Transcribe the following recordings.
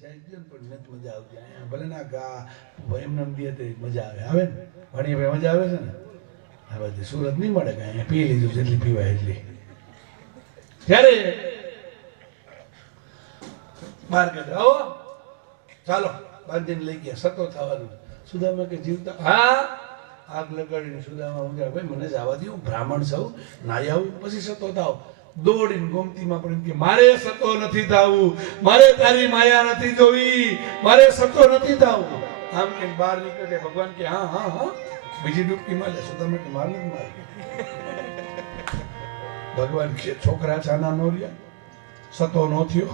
ચાઈ દો ને પણ નથી મજા આવતી. અહીંયા ભલે ના ગા એમને દે તો મજા આવે ને ભણી ભાઈ મજા આવે છે ને. આ બધી સુરત નહીં મળે કે અહીંયા પી લીધું જેટલી પીવાય એટલી. ત્યારે બહાર કાઢે આવો ચાલો બાંધીને લઈ ગયા સતો થવાનું. સુદામા કે જીવતા હા આગ લગાડીને સુદામા ઊંઘ્યા ભાઈ મને જવા દઉં બ્રાહ્મણ સૌ નાઈ આવું પછી સતો થાવ. દોડીને ગોમતીમાં પણ કે મારે સતો નથી થાવું, મારે તારી માયા નથી જોવી, મારે સતો નથી થાવું. આમ કે બહાર નીકળે ભગવાન કે હા હા હા બીજી ડૂબકી મારે સુદામા કે માર નથી મારે. ભગવાન કે છોકરા છાના નો રહ્યા સતો નો થયો.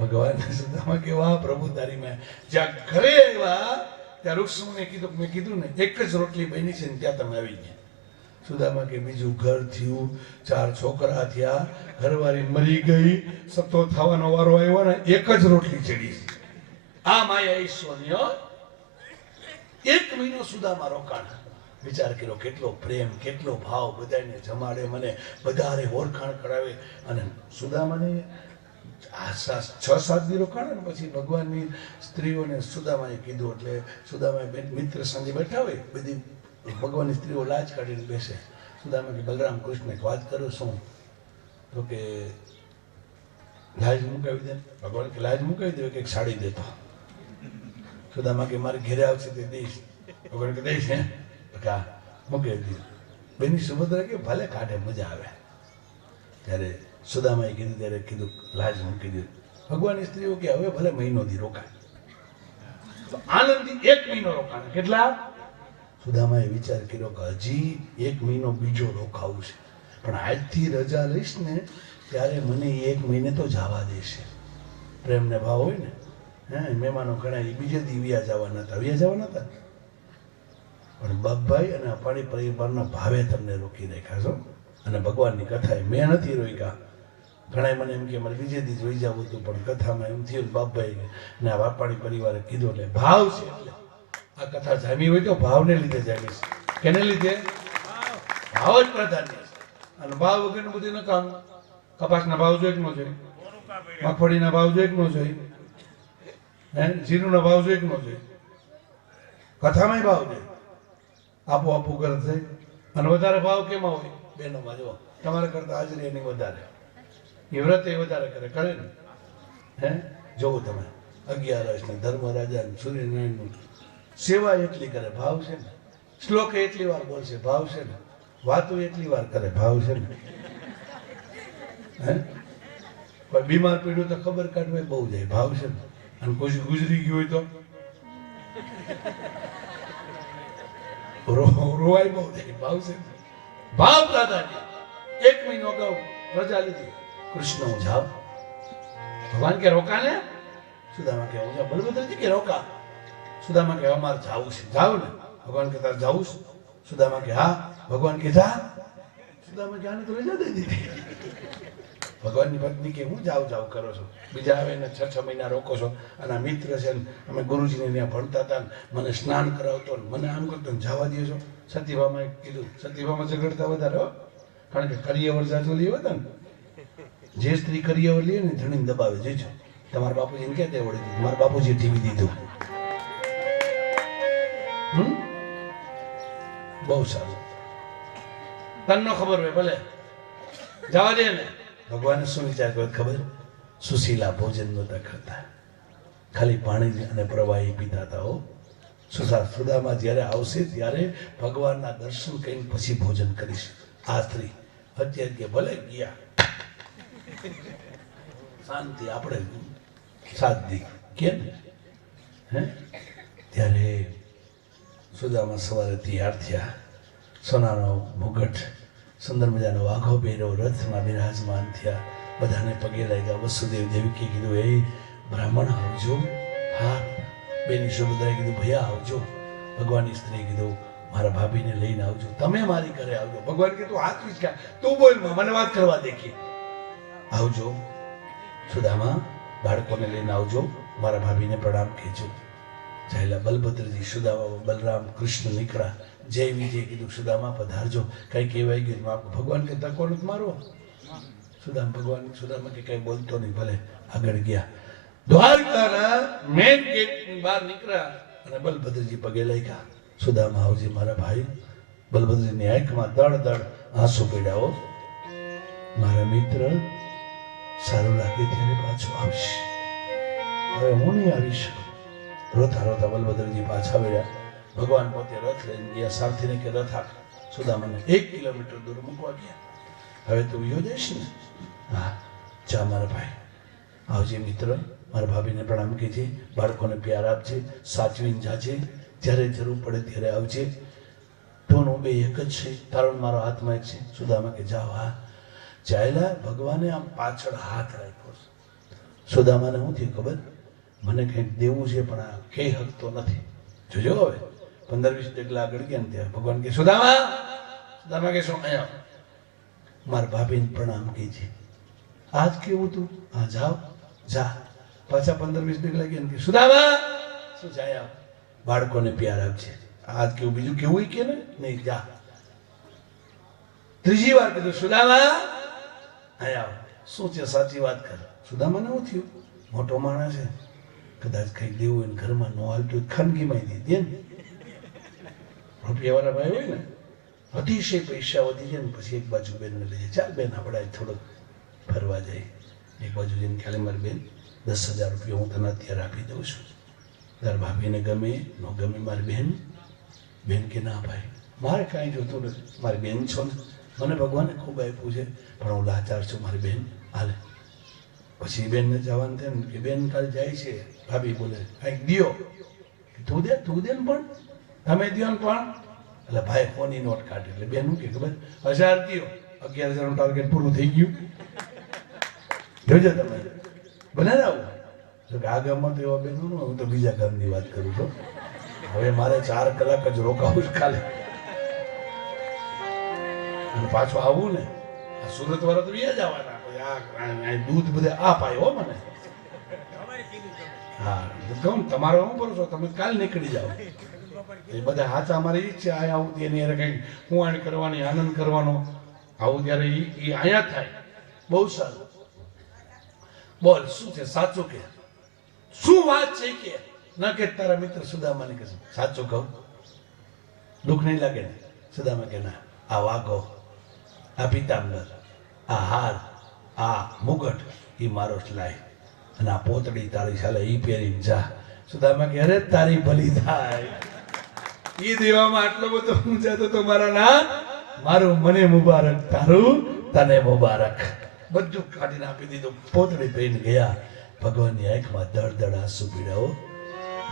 ભગવાન સુદામા કે વાહ પ્રભુ તારી મેં જ્યાં ઘરે આવ્યા ત્યાં રુક્ષ્મણીને કીધું મેં કીધું ને એક જ રોટલી બની છે ને ત્યાં તમે આવી ગયા. સુદામા કે બીજું ઘર થયું, 4 છોકરા થયા, ઘરવાળી મરી ગઈ, સતો થવાનો વારો આવ્યો ને એક જ રોટલી ચડી. આ માયા ઈશ્વરની 1 મહિનો સુદામા રોકાણ. વિચાર કર્યો કેટલો પ્રેમ કેટલો ભાવ, બધાને જમાડે, મને બધારે ઓળખાણ કરાવે. અને સુદામાને 6-7 દી રોકાણ ને પછી ભગવાનની સ્ત્રીઓને સુદામાએ કીધું એટલે સુદામાએ મિત્ર સંગે બેઠા હોય બધી ભગવાનની સ્ત્રીઓ લાજ કાઢીને બેસે. સુદામા કે બલરામ કૃષ્ણ એક વાત કરું શું? તો કે લાજ મુકાવી દે. ભગવાન કે લાજ મુકાવી દે કે સાડી દેતો. સુદામા કે મારે ઘેરે આવશે તે દઈશ. ભગવાન કે દઈશ હે કા મૂકી દે. બેની સુભદ્રા કે ભલે કાઢે મજા આવે. ત્યારે સુદામાએ કીધું ત્યારે કીધું લાજ મૂકી દે. ભગવાનની સ્ત્રીઓ કે હવે ભલે મહિનો દી રોકાય. આનંદથી 1 મહિનો રોકાણ. કેટલા? સુદામાએ વિચાર કર્યો કે હજી 1 મહિનો બીજો રોકાવું છે, પણ આજથી રજા લઈશ ને ત્યારે મને 1 મહિને તો જવા દેશે. પ્રેમને ભાવ હોય ને હે મહેમાનો ઘણા બીજે દી વ્યા જવાના હતા પણ બાપભાઈ અને અપાણી પરિવારના ભાવે તમને રોકી રાખ્યા છો. અને ભગવાનની કથા મેં નથી રોક્યા. ઘણા મને એમ કે મારે બીજે દી જોઈ જવું હતું પણ કથામાં એમ થયું બાપભાઈ ને આ વાપાણી પરિવારે કીધું એટલે ભાવ છે. એટલે આ કથા જામી હોય તો ભાવને લીધે જામી છે. કેને લીધે? ભાવ જ પ્રાધાન્ય છે. અને ભાવ વગરનું બધું ન કામ. કપાસના ભાવ જોઈ ન જોઈએ, મગફળીના ભાવ જોઈ ન જોઈએ, જીરુના ભાવ જોઈ ન જોઈએ, કથામાં ભાવ છે. આપો આપો કરશે. અને વધારે ભાવ કેમાં હોય? બેનોમાં જો તમારા કરતા હાજરી એની વધારે, એ વ્રત એ વધારે કરે ને હે જોવું તમે 11 ને ધર્મરાજા ને સૂર્યનારાયણ સેવા એટલી કરે ભાવ છે ને. શ્લોક એટલી વાર બોલશે ભાવ છે ને. વાતો એટલી વાર કરે ભાવ છે ને. હે કોઈ બીમાર પડ્યું તો ખબર કાઢવા બહુ જાય ભાવ છે ને. અને કોઈ ગુજરી ગયું હોય તો રોવાય બહુ જાય ભાવ છે. ભાવ પ્રાધાન્ય. 1 મહિનો અગાઉ રજા લીધી. કૃષ્ણ હું જાવ. ભગવાન કે રોકા ને. સુદામા કે હું જાવ. બલભદ્રજી કે રોકા. સુદામા કે અમારે જાવું છે. જાવ ને. ભગવાન કે તારે જાવું છે? સુદામા કે હા. ભગવાન કે જા. સુદામા કે આને તો રજા દઈ દીધી. ભગવાનની પત્ની કે હું જાવ કરો છો, બીજા આવે ને 6 મહિના રોકો છો. અને આ મિત્ર છે ને અમે ગુરુજીને ત્યાં ભણતા હતા ને મને સ્નાન કરાવતો ને મને આમ કરતો ને જવા દે છો. સતીભામાં કીધું. સતીભામાં ઝઘડતા વધારે હો, કારણ કે કરિયાવર જાજો લેવા હતા ને. જે સ્ત્રી કરિયાવર લે ને ધણીને દબાવે. જોઈજો તમારા બાપુજીને ક્યાં તે વળી દીધું? મારા બાપુજીએ ટીવી દીધું. બહુ સારું. તને ન ખબર હોય ભલે જવા દે ને. ભગવાને શું વિચાર કર્યો ખબર? સુશીલા ભોજન નહોતા કરતા, ખાલી પાણી અને પ્રવાહી પીતા હતા. હો સુદામા જ્યારે આવશે ત્યારે ભગવાનના દર્શન કરીને પછી ભોજન કરીશ. આ સ્ત્રી અત્યારે ભલે ગયા શાંતિ આપણે સાધી કેમ હે. ત્યારે સુદામા સવારે તૈયાર થયા. સોનાનો મુગટ, સુંદર મજાનો વાઘો પહેર્યો, રથમાં બિરાજમાન થયા. બધાને પગે લાગ્યા. વસુદેવ દેવકી કીધું એ બ્રાહ્મણ આવજો. હા. બેની સુભદ્રાએ કીધું ભૈયા આવજો. ભગવાનની સ્ત્રીએ કીધું મારા ભાભીને લઈને આવજો. તમે મારી ઘરે આવજો. ભગવાન કે તું હાથ વિચકા, તું બોલ મને વાત કરવા દેખીએ. આવજો સુદામા, બાળકોને લઈને આવજો, મારા ભાભીને પ્રણામ કહેજો. ચાલ્યા બલભદ્રજી. સુદામા બલરામ કૃષ્ણ નીકળ્યા. જય વિજય કીધું સુદામા પધારજો. કઈ કહેવાય ગયું ભગવાન કે ધક્કો નથી મારો. સુદામા કે કઈ બોલતો નહીં. ભલે આગળ ગયા. દ્વારકાના મેન ગેટની બહાર નીકળ્યા અને બલભદ્રજી પગે લાગ્યા. સુદામા આવજે મારા ભાઈ. બલભદ્રજીની આંખમાં દળ દળ આંસુ પડ્યા. મારા મિત્ર સારું લાગે ત્યારે પાછો આવશે, હવે હું નહીં આવી શકું. રોતા રોતા બલભદ્રજી પાછા વળ્યા. ભગવાન પોતે રથ લઈને ગયા. સારથીને કે રથ આપ. સુદામાને 1 કિલોમીટર દૂર મૂકવા ગયા. હવે તું વિયો જઈશ ને? હા, જા મારા ભાઈ. આવજે મિત્ર. મારા ભાભીને પ્રણામ કહેજે, બાળકોને પ્યાર આપજે, સાચવીને જાજે, જ્યારે જરૂર પડે ત્યારે આવજે. ટોનું બે એક જ છે, તારો મારો હાથમાં એક છે. સુદામા કે જાઓ. હા ચાલ્યા. ભગવાને આમ પાછળ હાથ રાખ્યો. સુદામાને શું થયું ખબર? મને કંઈક દેવું છે પણ આ કઈ હકતો નથી. જોજો હવે 15-20 ડગલા આગળ ગયા ને ત્યાં ભગવાન કે સુદામા. સુદામા કે શું? અહીંયા મારા ભાભીને પ્રણામ કહેજે. આજ કેવું તું? હા જાઓ. જા. પાછા 15-20 ડગલા ગયા કે સુદામા શું જાય? બાળકોને પ્યાર આપજે. આજ કેવું? બીજું કેવું કે ને નહીં. જા. ત્રીજી વાર કીધું સુદામા અહીંયા શું છે? સાચી વાત કર. સુદામાને શું થયું? મોટો માણસ છે, કદાચ કંઈક દેવું હોય ઘરમાં ન હાલતું ખાનગીમાં દે ને. રૂપિયાવાળા ભાઈ હોય ને, અતિશય પૈસા વધી જાય ને પછી એક બાજુ બેનને લઈ જાય. ચાલ બેન આપણે થોડોક ફરવા જાય. એક બાજુ જઈને ખાલી મારી બેન 10,000 રૂપિયા હું તને અત્યારે આપી દઉં છું. તાર ભાભીને ગમે ન ગમે મારી બેન? બેન કે ના ભાઈ મારે કાંઈ જોતું નથી, મારી બેન છો ને, મને ભગવાને ખૂબ આપ્યું છે પણ હું લાચાર છું. મારી બેન હાલે. પછી બેનને જવાનું થાય ને કે બેન કાલે જાય છે. ભાભી બોલે કાંઈક દિયો. તું દે ને પણ તમે દિયો ને પણ. એટલે ભાઈ ફોનની નોટ કાઢી. એટલે બેન શું કે ખબર? 1000 દિયો. 11,000 નું ટાર્ગેટ પૂરું થઈ ગયું. જોજો તમે બને ને આવું. જો કે આ ગામમાં તો એવા બેન હું તો બીજા ગામની વાત કરું છું. હવે મારે 4 કલાક જ રોકાવું છે ખાલી. અને પાછું આવું ને આ સુરત વાળા તો વ્યા જવાના. આ દૂધ બધે આપ આવ્યો મને. હા કહું તમારો શું ભરોસો? તમે કાલ નીકળી જાઓ. એ બધા હાથા અમારી ઈચ્છા આ આવું એની અરે કંઈક કુવાણ કરવાની, આનંદ કરવાનો આવું ત્યારે એ અહીંયા થાય. બહુ સારું. બોલ શું છે? સાચું કે શું વાત છે? કે ના કે તારા મિત્ર સુદામાને કહે સાચું કહું? દુઃખ નહીં લાગે ને? સુદામા કે ના. આ વાઘો, આ પિતાંબર, આ હાર, આ મુગટ એ મારો જ લાય અને આ પોતડી તારી સાલે ઈ પહેરીને જા. સુદામા કે અરે તારી ભલી થાય. ઈ દેવામાં આટલો બધો હું જતો તો મારા ના. મારું મને મુબારક, તારું તને મુબારક. બધું કાઢીને આપી દીધું. પોતડી પહેરીને ગયા. ભગવાનની આંખમાં દળ દળ આંસુ પીડાવો.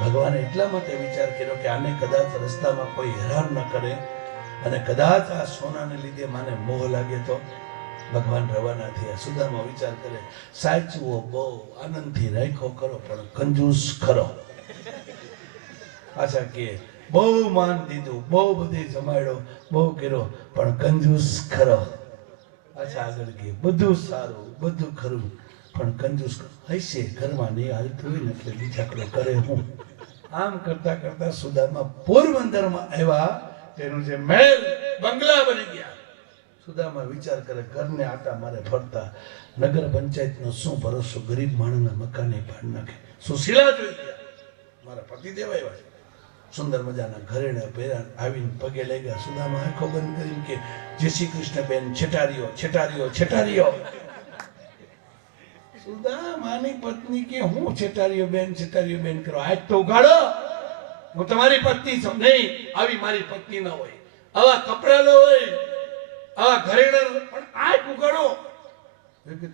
ભગવાને એટલા માટે વિચાર કર્યો કે આને કદાચ રસ્તામાં કોઈ હેરાન ન કરે અને કદાચ આ સોનાને લીધે મને મોહ લાગે તો ભગવાન રવાના થયા. સુદામા વિચાર કરે સાચવો બહુ આનંદથી રાખ્યો કરો પણ કંજૂસ ખરો. પાછા કે બહુ માન દીધું, બહુ બધી જમાડ્યો, બહુ કર્યો પણ કંજૂસ ખરો. પાછા આગળ કે બધું સારું, બધું ખરું પણ કંજૂસ હશે. ઘરમાં નહીં હાલતું હોય ને એટલે બીજાકડો કરે હું. આમ કરતા કરતા સુદામા પોરબંદરમાં આવ્યા. તેનું જે મહેલ બંગલા બની ગયા. સુદામા વિચાર કરે ઘરને આટા મારે ફરતા નગર પંચાયતનો શું ભરોસો? ગરીબ માણસના મકાને પાડી નાખે. સુશીલા જોઈ ગયા. મારા પતિ દેવ આવ્યા છે. સુંદર મજાના ઘરેણા પહેરા આવીને પગે લઈ ગયા. સુદામા આંખો બંધ કરીને કે જય શ્રી કૃષ્ણ બેન, છેટારીઓ છેટારીઓ છેટારીઓ. સુદામાની પત્ની કે હું છેટારીઓ બેન કરો? આજ તો ઉગાડો. હું તમારી પત્ની છું. નહીં, આવી મારી પત્ની ન હોય, આવા કપડા ન હોય, આવા ઘરેણા પણ આજ ઉગાડો.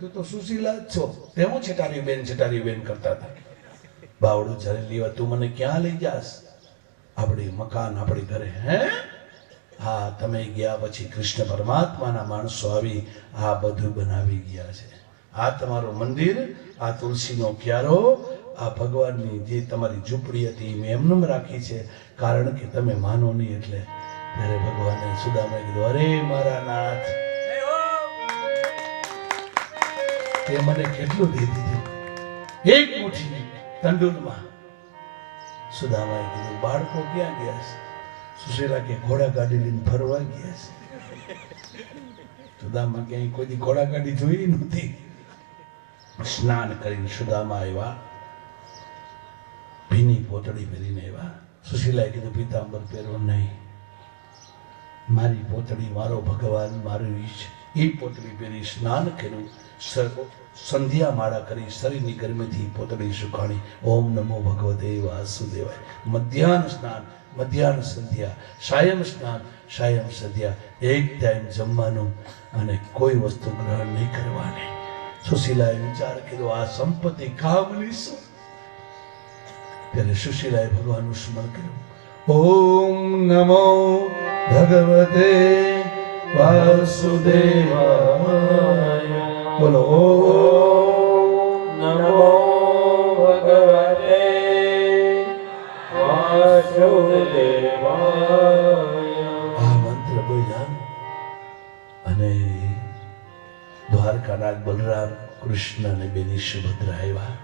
તું તો સુશીલા જ છો. તે હું છેટારીઓ બેન કરતા હતા. બાવડું જયારે લેવા તું મને ક્યાં લઈ જાસ? આપણી મકાન આપણી ઘરે. હે હા, તમે ગયા પછી કૃષ્ણ પરમાત્માના માણસો આવી આ બધું બનાવી ગયા છે. આ તમારું મંદિર, આ તુલસીનો ક્યારો, આ ભગવાનની જે તમારી ઝૂંપડી હતી મેં એમનેમ રાખી છે કારણ કે તમે માનો નહીં એટલે. ત્યારે ભગવાને સુદામાએ કીધું અરે મારા નાથ, તે મને કેટલું દઈ દીધું? એક મુઠ્ઠી તંદુરમાં. સુદામાએ કીધું બાળકો ક્યાં ગયા છે? સુશીલા કે ઘોડા ગાડી લઈને ફરવા ગયા છે. સુદામા ક્યાંય કોઈ ઘોડા ગાડી જોઈ નથી. સ્નાન કરીને સુદામા આવ્યા. પોતળી પહેરીને આવ્યા. સુશીલાએ કીધું પીતાંબર પહેરો નહીં, મારી પોતળી, મારો ભગવાન, મારો ઈશ, એ પોતળી પહેરી સ્નાન કર્યું, સંધ્યા માળા કરી, શરીરની ગરમીથી પોતળી સુકાણી. ઓમ નમો ભગવતે વાસુદેવાય. મધ્યાહન સ્નાન, મધ્યાહન સંધ્યા, સાયમ સ્નાન, સાયમ સંધ્યા, એક ટાઈમ જમવાનું અને કોઈ વસ્તુ ગ્રહણ નહીં કરવાની. સુશીલાએ વિચાર કર્યો આ સંપત્તિ કામની શું? ત્યારે સુશીલાએ ભગવાનનું સ્મરણ કર્યું. ઓમ નમો ભગવતે વાસુદેવાય. બોલો ઓમ નમો ભગવતે વાસુદેવાય. આ મંત્ર બોલ્યા અને દ્વારકાનાથ બલરામ, કૃષ્ણ અને બેની સુભદ્રા આવ્યા.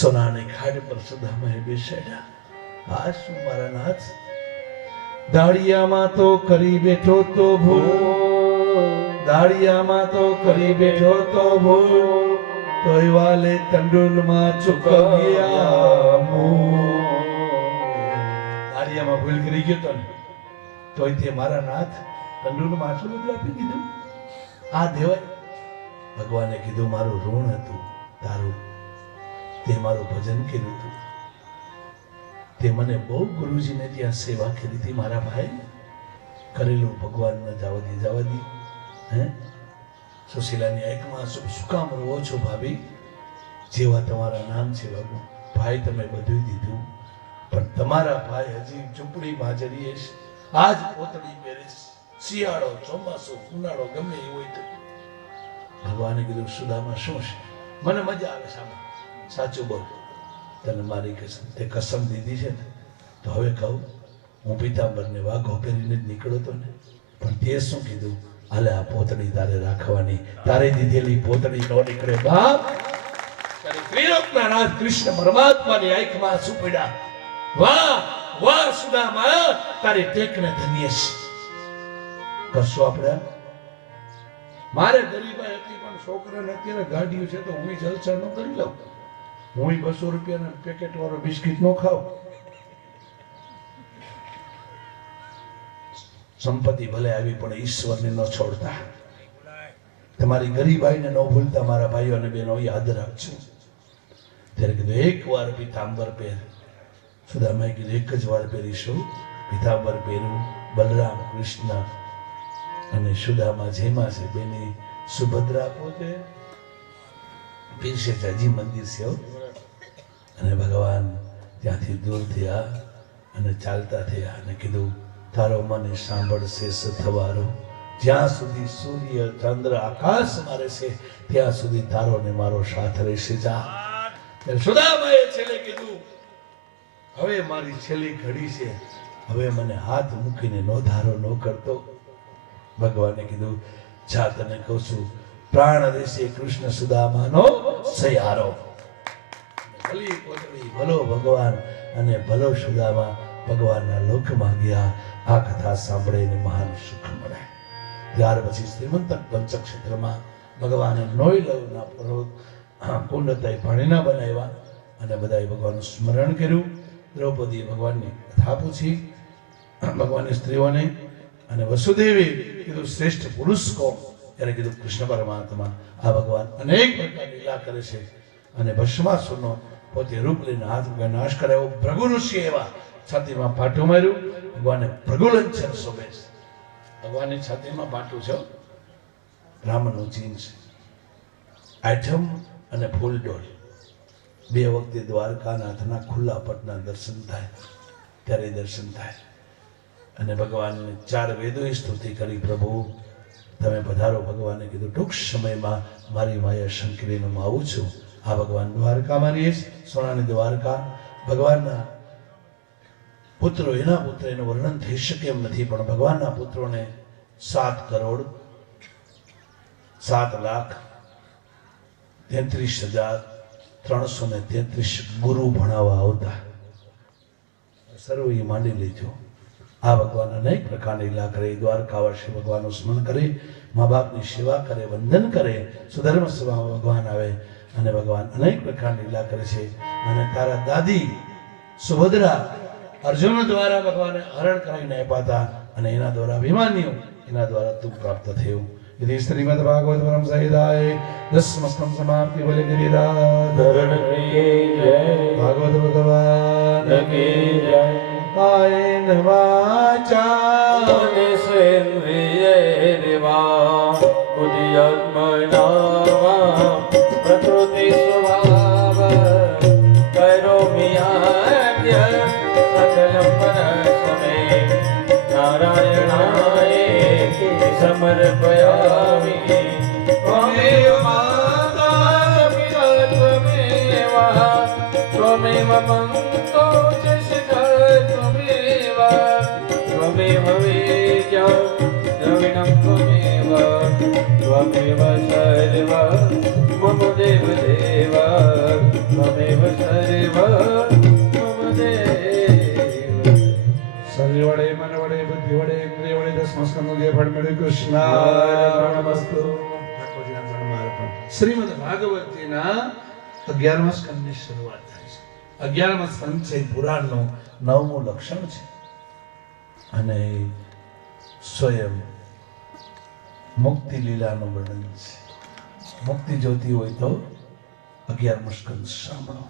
સોનાની ખાડ પર સુદામાએ બેસાડ્યા. આ શું મારા નાથ? દાળિયામાં તો કરી બેઠો તો ભૂલ, દાળિયામાં તો કરી બેઠો તો ભૂલ, તોય વાલે તંડુલમાં ચૂકવ્યા મૂળ. દાળિયામાં ભૂલ કરી ગયો તો ને, તોય તે મારા નાથ તંડુલમાં આટલું બધું આપી દીધું. આ દેવાય? ભગવાને કીધું મારું ઋણ હતું તારું, તે મારું ભજન કર્યું હતું, તે મને બહુ ગુરુજીને ત્યાં સેવા કરી હતી. મારા ભાઈ કરેલું ભગવાન ન જવા દી. હે સુશીલાની આંખમાં શું કામ રોવો છો ભાભી? જેવા તમારા નામ છે બાબુ, ભાઈ તમે બધું દીધું, પણ તમારા ભાઈ હજી ઝૂંપડીમાં જરીએ આજ પોતળી પહેરે, શિયાળો ચોમાસું ઉનાળો ગમે એ હોય તો. ભગવાને કીધું સુદામા શું છે? મને મજા આવે સામે, સાચું બોલ, તને મારી કસમ, તે કસમ દીધી છે ને, તો હવે કહું, હું પીતાંબરને વાઘો પહેરીને જ નીકળ્યો હતો ને, પણ તે શું કીધું? હાલે આ પોતળી તારે રાખવાની, તારે દીધેલી પોતળી નો નીકળે બાપ. ત્યારે ત્રિલોકના નાથ કૃષ્ણ પરમાત્માની આંખમાં આંસુ પડ્યા. વાહ વાહ સુદામા, તારી ટેકને ધન્ય છે. કરશો આપણે? મારે ગરીબાઈ હતી પણ છોકરાને અત્યારે ગાડીઓ છે તો હું જલસા ન કરી લઉં. હું 200 રૂપિયાના પેકેટ વાળો બિસ્કિટ નો ખાવ. સંપત્તિ ભલે આવી પણ ઈશ્વરને ન છોડતા. તમારી ગરીબાઈને ન ભૂલતા મારા ભાઈઓ અને બહેનો, યાદ રાખજો. ત્યારે કીધું એક વાર પીતાંબર પહેર. સુદામાએ કીધું એક જ વાર પહેરીશું. પીતાંબર પહેર્યું. બલરામ, કૃષ્ણ અને સુદામા જેમાં છે બેની સુભદ્રા પોતે પીરસે હજી મંદિર છે. અને ભગવાન ત્યાંથી દૂર થયા અને ચાલતા થયા અને કીધું તારો મને સાંભળશે સથવારો, જ્યાં સુધી સૂર્ય ચંદ્ર આકાશમાં રહેશે ત્યાં સુધી તારો ને મારો સાથ રહેશે. જા. સુદામાએ છેલ્લે કીધું હવે મારી છેલ્લી ઘડી છે, હવે મને હાથ મૂકીને નો ધારો ન કરતો. ભગવાને કીધું જા, તને કહું છું પ્રાણ દેશે કૃષ્ણ સુદામાનો સયારો. ભલી પોતળી, ભલો ભગવાન અને ભલો સુદામા ભગવાનના લોકમાં ગયા. આ કથા સાંભળીને મહાન સુખ મળે. ત્યાર પછી શ્રીમંતક પંચક્ષેત્રમાં ભગવાને નોઈલવના પર્વત કુંડતાઈ પાણીના બનાવ્યા અને બધાએ ભગવાનનું સ્મરણ કર્યું. દ્રૌપદીએ ભગવાનની કથા પૂછી ભગવાનની સ્ત્રીઓને, અને વસુદેવે કીધું શ્રેષ્ઠ પુરુષ કોણ? ત્યારે કીધું કૃષ્ણ પરમાત્મા. આ ભગવાન અનેક પ્રકાર લીલા કરે છે અને ભસ્માસુરનો પોતે રૂપ લઈને હાથ નાશ કરાયો. ભૃગુ ઋષિ એવા છાતીમાં પાટું માર્યું. ભગવાને ભૃગુલંછન શોભે છે. ભગવાનની છાતીમાં પાટું છે, બ્રાહ્મણનું ચિહ્ન છે. આઠમ અને ફૂલડોળ બે વખતે દ્વારકાનાથના ખુલ્લા પટના દર્શન થાય, ત્યારે દર્શન થાય. અને ભગવાનને 4 વેદોએ સ્તુતિ કરી. પ્રભુ તમે પધારો. ભગવાને કીધું ટૂંક સમયમાં મારી માયા શંકરીને હું આવું છું. આ ભગવાન દ્વારકામાં રહે છે, સોનાની દ્વારકા. ભગવાનના પુત્રો, એના પુત્ર એનું વર્ણન થઈ શકે એમ નથી, પણ ભગવાનના પુત્રોને 7,33,333 ગુરુ ભણાવવા આવતા. સર્વે માંડી લેજો. આ ભગવાન અનેક પ્રકારની લીલા કરે. દ્વારકાવાસી ભગવાનનું સ્મરણ કરે, મા બાપની સેવા કરે, વંદન કરે, સુધર્મ સભામાં ભગવાન આવે અને ભગવાન અનેક પ્રકારની લીલા કરે છે. અને તારા દાદી સુભદ્રા અર્જુન દ્વારા ભગવાને હરણ કરાવીને આપ્યા હતા અને એના દ્વારા અભિમાન્યુ એના દ્વારા તું પ્રાપ્ત થયું. यदि श्रीमद् भागवत परम संहिताए 10 स्कंद समाप्ति बलि गिरिधरण की जय भागवत भगवान की जय. कायेन वाचा सेन्द्रियैर्वा बुद्ध्यात्मना प्रकृति स्वभाव करोमि आद्य सकलं परस्मै नारायणाय समर्पयामि. त्वमेव माता पिता त्वमेव त्वमेव पन्तो च शिखा त्वमेव त्वमेव वेद्या द्रविणं त्वमेव त्वमेव सर्व मम देव देव त्वमेव सर्व मम देव. शरीर वडे मन वडे बुद्धि वडे इंद्रिय वडे 10 स्कंद के फल मेरे કૃષ્ણાર્પણમસ્તુ. શ્રીમદ ભાગવતજીના 11મા સ્કંદની શરૂઆત થાય છે. 11મા સ્કંદ છે પુરાણનું 9મું લક્ષણ છે અને સ્વયં મુક્તિ લીલાનું વર્ણન છે. મુક્તિ જોતી હોય તો 11મો સ્કંદ સાંભળો.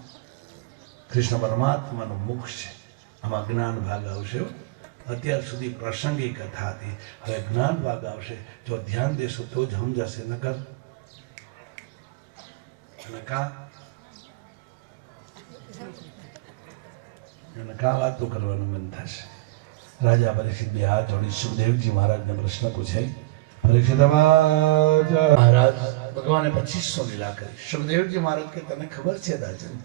કૃષ્ણ પરમાત્માનું મુખ છે. આમાં જ્ઞાન ભાગ આવશે. અત્યાર સુધી પ્રસંગી કથા હતી, હવે જ્ઞાન ભાગ આવશે. જો ધ્યાન દેશો તો જ સમજાશે, નકર વાતો કરવાનું મન થશે. રાજા પરીક્ષિત બે હાથ જોડી સુખદેવજી મહારાજને પ્રશ્ન પૂછાય. પરીક્ષિત મહારાજ ભગવાને 2500 લીલા કરી. સુખદેવજી મહારાજ કે તને ખબર છે રાજન,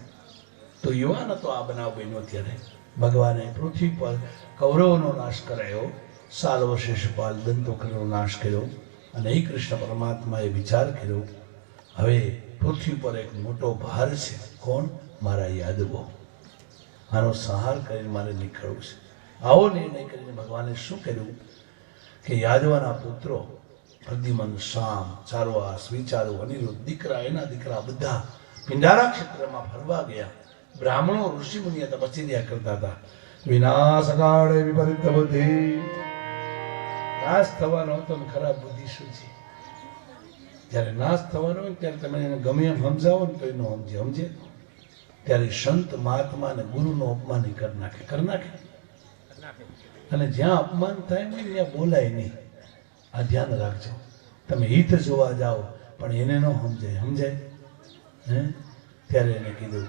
તો યુવાન હતો આ બનાવ બન્યો ત્યારે ભગવાને પૃથ્વી પર કૌરવોનો નાશ કરાયો, સાલ્વ શેષપાલ દંતોકરનો નાશ કર્યો અને એ કૃષ્ણ પરમાત્માએ વિચાર કર્યો હવે પૃથ્વી પર એક મોટો ભાર છે. કોણ? મારા યાદવો. આનો સંહાર કરીને મારે નીકળવું છે. આવો નિર્ણય કરીને ભગવાને શું કર્યું કે યાદવાના પુત્રો પ્રદ્યુમન, શામ, ચારવાસ, વિચારો, અનિરુદ્ધ દીકરા એના દીકરા બધા પિંડારા ક્ષેત્રમાં ફરવા ગયા. બ્રાહ્મણો ઋષિ મુનિઓ તપસ્યા કરતા હતા. વિનાશ કાળે વિપરીત બુદ્ધિ. નાશ થવાનો હતો ને ખરાબ બુદ્ધિ શું છે? જ્યારે નાશ થવાનો હોય ત્યારે તમે એને ગમે એમ સમજાવો ને તો એનો સમજે ત્યારે સંત મહાત્મા અને ગુરુનો અપમાન કરી નાખે. અને જ્યાં અપમાન થાય ને ત્યાં બોલાય નહીં. આ ધ્યાન રાખજો. તમે હિત જોવા જાઓ પણ એને ન સમજાય હે. ત્યારે એને કીધું,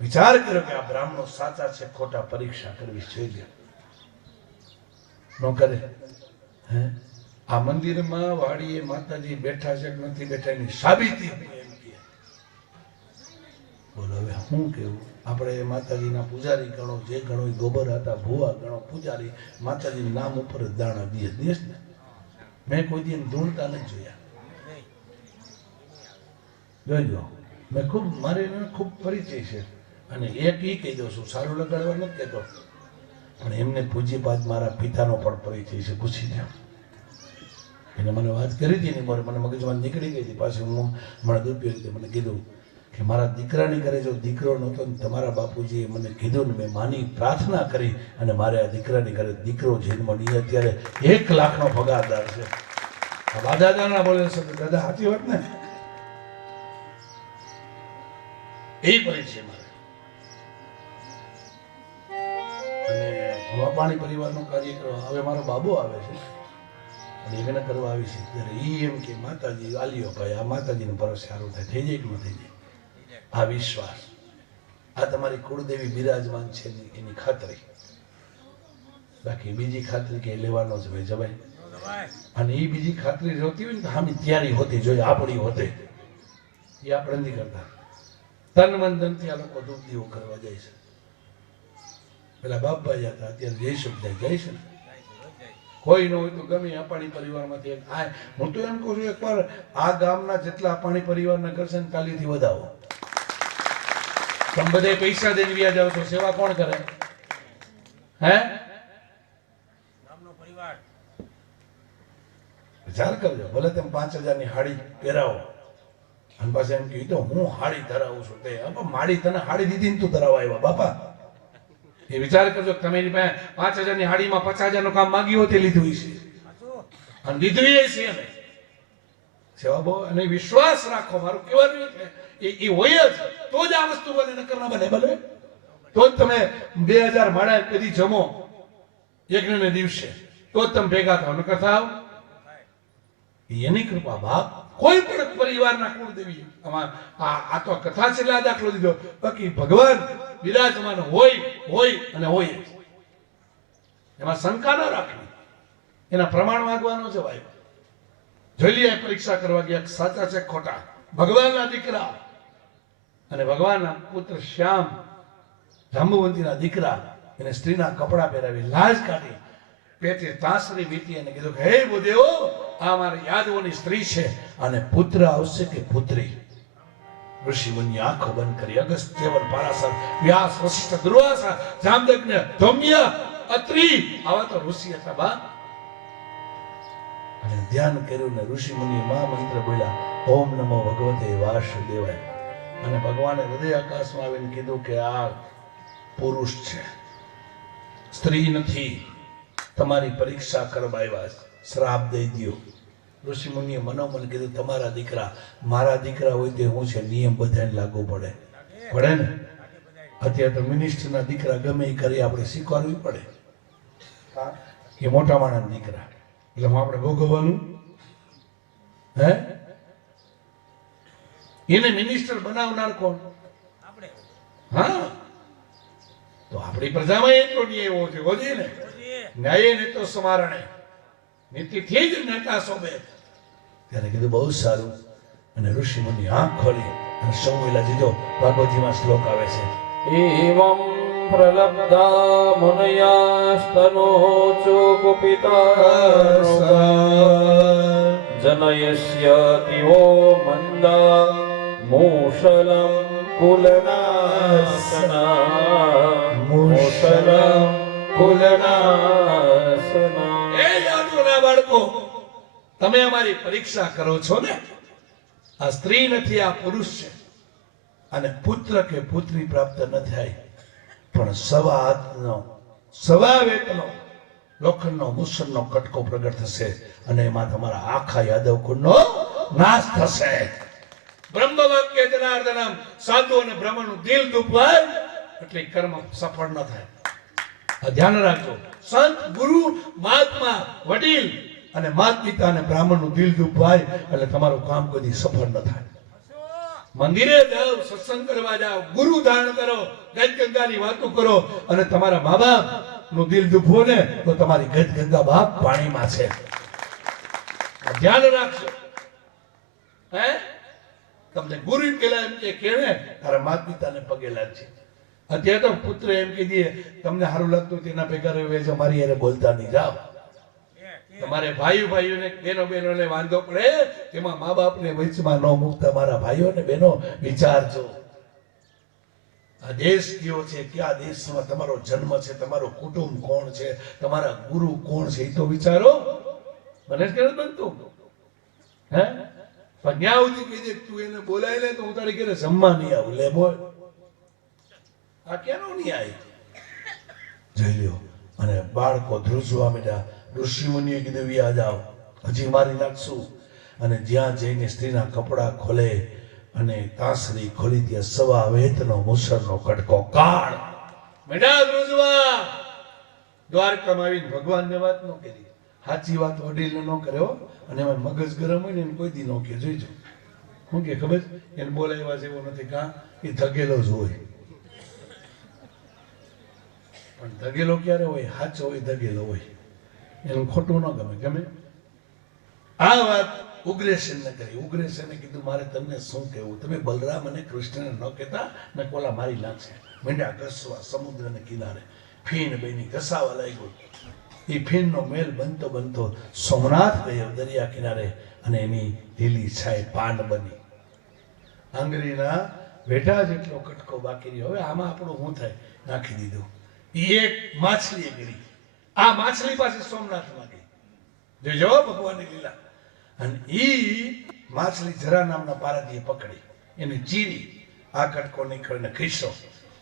વિચાર કર્યો કે આ બ્રાહ્મણો સાચા છે ખોટા, પરીક્ષા કરવી જોઈએ. ન કરે હે. આ મંદિરમાં વાડીએ માતાજી બેઠા છે કે નથી બેઠા એની સાબિતી એમ કે. બોલો હવે શું કેવું? આપણે માતાજીના પૂજારી ગણો, જે ગણો એ ગોબર હતા, ભુવા ગણો, પૂજારી માતાજીના નામ ઉપર જ દાણા દે દેશ ને. મેં કોઈ દી ધૂણતા નથી જોયા. જોઈજો, મેં મારે ખૂબ પરિચય છે અને એક એ કહી દઉં છું, સારું લગાડવા નથી કહેતો, પણ એમને પૂજ્યપાદ મારા પિતાનો પણ પરિચય છે. પૂછી દો. એને મને વાત કરી હતી ને, મને મગજમાં નીકળી ગઈ હતી. પાછી હું મારા દુરુપયોગ રીતે મને કીધું કે મારા દીકરાની ઘરે જો દીકરો નહોતો ને તમારા બાપુજીએ મને કીધું ને મેં માની પ્રાર્થના કરી અને મારે આ દીકરાની ઘરે દીકરો જન્મ નહીં. અત્યારે 1 લાખનો પગારદાર છે. આ દાદાના બોલે છે દાદા સાચી વાત ને. એ પરિચય મારે. અને વાપાણી પરિવારનો કાર્ય કરવા હવે મારો બાબો આવે છે અને એને કરવા આવી છે ત્યારે એ એમ કે માતાજી આલ્યો ભાઈ, આ માતાજીનો ભરોસે સારું થાય, થઈ જાય કે ન થઈ જાય. આ વિશ્વાસ, આ તમારી કુળદેવી બિરાજમાન છે એની ખાતરી. બાકી બીજી ખાતરી કે લેવાનો જ ભાઈ જવાય. અને એ બીજી ખાતરી જોતી હોય ને તો આની તૈયારી હોતી જોઈએ, આપણી હોતે એ આપણે નથી કરતા. તન મન ધનથી આ લોકો ધૂપ દીવો કરવા જાય છે. પેલા બાપભાઈ હતા, અત્યારે જઈશું જાય છે. કોઈ ન હોય તો ગમે અપાણી પરિવારમાંથી એક. હું તો એમ કહું છું એકવાર આ ગામના જેટલા અપાણી પરિવારના કરશે ને કાલીથી વધાવો. તમે બધે પૈસા દઈને વ્યા જાવ છો, સેવા કોણ કરે? હે? વિચાર કરજો. ભલે તમે 5000 ની હાડી પહેરાવો અને પાછા એમ કહ્યું તો હું હાડી ધરાવું છું. તે માડી તને હાડી દીધી ને તું ધરાવવા આવ્યા બાપા. એ વિચાર કરજો કે તમે એની પાસે 5,000 ની હાડીમાં 50,000 નું કામ માંગ્યું હોય તે લીધું છે અને લીધું છે એને સેવા બહુ અને વિશ્વાસ રાખો મારું કહેવાનું એ હોય જ તો જ આ વસ્તુ બને નકર ના બને ભલે તો જ તમે 2000 માળા કદી જમો યજ્ઞને દિવસે તો જ તમે ભેગા થાવ નકર થાવ એની કૃપા બાપ કોઈ પણ પરિવારના કુળદેવી આમાં આ તો કથા છે એટલે આ દાખલો દીધો બાકી ભગવાન બિરાજમાન હોય અને હોય એમાં શંકા ન રાખવી એના પ્રમાણ માંગવાનો છે ભાઈ જોઈ લઈએ પરીક્ષા કરવા ગયા સાચા છે ખોટા ભગવાનના દીકરા અને ભગવાનના પુત્ર શ્યામ જાંબુવંતીના દીકરા એને સ્ત્રીના કપડા પહેરાવી લાજ કાઢી પેટે તાંસરી વીટી અને કીધું કે હે ભૂદેવો આ મારી યાદવોની સ્ત્રી છે અને પુત્ર આવશે કે પુત્રી ઋષિ મુનિ આંખો બંધ કરી અગસ્ત્ય પારાશર વ્યાસ વશિષ્ઠ દુર્વાસા જામદગ્ન ધૌમ્ય અત્રિ આવા તો ઋષિ હતા બા અને ધ્યાન કર્યું ને ઋષિ મુનિ મહામંત્ર બોલ્યા ઓમ નમો ભગવતે વાસુદેવાય અને ભગવાને હૃદય આકાશમાં આવીને કીધું કે આ પુરુષ છે સ્ત્રી નથી તમારી પરીક્ષા કરવા આવ્યા શ્રાપ દઈ દો ઋષિ મુનિએ મનોમન કીધું તમારા દીકરા મારા દીકરા હોય તે હું છે નિયમ બધાને લાગુ પડે ને અત્યારે તો મિનિસ્ટરના દીકરા ગમે એ કરી આપણે સ્વીકારવી પડે એ મોટા માણસના દીકરા એટલે આપણે ભોગવવાનું હે એને મિનિસ્ટર બનાવનાર કોણ હા તો આપણી પ્રજામાં એટલો ન્યાય હોવો જોઈએ ને ન્યાય ને તો સમારણે નીતિથી જ નેતા શોભે ત્યારે કીધું બહુ સારું અને ઋષિ મુનિ આંખ ખોલી અને સૌ વેલા દીધો ભાગવતીમાં શ્લોક આવે છે એવં પ્રલબ્ધા મુનયાસ્તનોચો કુપિતા જનયસ્ય તિવો મંદા મૂષલં કુલનાસના મૂષલં કુલનાસના એ યાદવોના બાળકો તમે અમારી પરીક્ષા કરો છો ને આ સ્ત્રી નથી આ પુરુષ છે અને પુત્ર કે પુત્રી પ્રાપ્ત ન થાય પણ સવા હાથનો સવા વેતનો લોખંડનો મુસળનો કટકો પ્રગટ થશે અને એમાં તમારા આખા યાદવ કુળનો નાશ થશે બ્રહ્મ વાક્ય જનાર્દનમ સાધુ અને બ્રાહ્મણનું દિલ દુભાય એટલે કર્મ સફળ ન થાય આ ધ્યાન રાખજો સંત ગુરુ મહાત્મા વડીલ અને માત પિતા અને બ્રાહ્મણનું દિલ દુભાય એટલે તમારું કામ કદી સફળ ન થાય મંદિરે જાઓ સત્સંગ કરવા જાઓ ગુરુ ધારણ કરો ગંગાની વાતો કરો અને તમારા મા બાપ નું દિલ દુભો ને તો તમારી ગંગા બાપ પાણીમાં છે ધ્યાન રાખજો હે તમને ગુરુ પેલા એમ કે તારા માત પિતાને પગે લાગશે અત્યારે તો પુત્ર એમ કીધીએ તમને સારું લાગતું તેના ભેગા રહ્યો અમારી યારે બોલતા નહીં જાઓ તમારે ભાઈઓને બહેનોને વાંધો પડે તેમાં મા બાપને વચમાં ન મૂકતા મારા ભાઈઓ ને બહેનો વિચારજો આ દેશ કયો છે કયા દેશમાં તમારો જન્મ છે તમારો કુટુંબ કોણ છે તમારા ગુરુ કોણ છે એ તો વિચારો મને જ કે બનતું હે પણ ન્યા સુધી કહી દે તું એને બોલાય લે તો હું તારી ઘરે જમવા નહીં આવું લે બોલ આ કેનો નહીં આવી જોઈ લ્યો અને બાળકો ધ્રુજવા માંડ્યા ઋષિ મુનિએ કીધું વ્યા જાઓ હજી મારી નાખશું અને જ્યાં જઈને સ્ત્રીના કપડા ખોલે અને તાસરી ખોલી ત્યાં સવા વેતનો મુસળનો કટકો કાળ મેડા ધ્રુજવા દ્વારકામાં આવીને ભગવાનને વાત ન કરી સાચી વાત વડીલને ન કર્યો અને એમાં મગજ ગરમ હોય ને એને કોઈ દી ન કે જોઈજો શું કે ખબર એને બોલાવ્યા જેવો નથી કાં એ ધગેલો જ હોય પણ ધગેલો ક્યારે હોય સાચો હોય ધગેલો હોય એનું ખોટું ન ગમે આ વાત ઉગ્રસેનને કરી ઉગ્રસેને કીધું મારે તમને શું કહેવું તમે બલરામ અને કૃષ્ણને ન કહેતા ને કોલા મારી લાગશે મીંડા ઘસવા સમુદ્રને કિનારે ફીણ બની ઘસાવા લાગ્યો એ ફીણનો મેલ બનતો સોમનાથ ગયો દરિયા કિનારે અને એની લીલી છાય પાન બની આંગળીના વેઢા જેટલો કટકો બાકી રહ્યો હવે આમાં આપણું શું થાય નાખી દીધું એ એક માછલી ગીરી આ માછલી પાસે સોમનાથમાં ગઈ જોજો ભગવાનની લીલા અને ઈ માછલી જરા નામના પારધીએ પકડી એને ચીરી આ કટકો નીકળીને ખીસો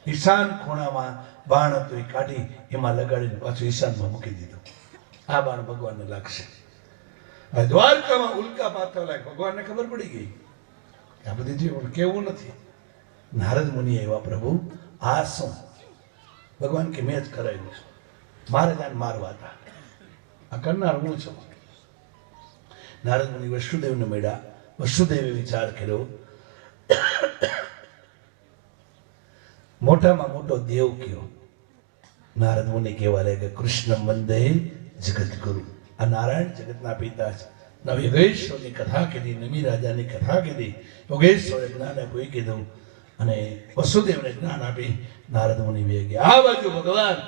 ઈશાન ખૂણામાં બાણ હતું એ કાઢી એમાં લગાડીને પાછું ઈશાનમાં મૂકી દીધું. આ બાણ ભગવાનને લાગશે. હવે દ્વારકામાં ઉલ્કા પાથવા લાગે. ભગવાનને ખબર પડી ગઈ આ બધી જે કેવું નથી. નારદ મુનિ એવા પ્રભુ આ શું? ભગવાન કે મેં જ કરાવ્યું છે. મારે જાણ મારવા હતા. આ કરનાર હું છું. નારદ મુનિ વસુદેવને મળ્યા. વસુદેવે વિચાર કર્યો મોટામાં મોટો દેવ કયો? નારદ મુનિ કહેવા લાગે કૃષ્ણ વંદે જગત ગુરુ. આ નારાયણ જગતના પિતા છે. નવ યોગેશ્વરની કથા કીધી, નમી રાજાની કથા કીધી, યોગેશ્વરે જ્ઞાન આપ્યું કીધું અને વસુદેવને જ્ઞાન આપી નારદ મુનિ વે ગયા. આ બાજુ ભગવાન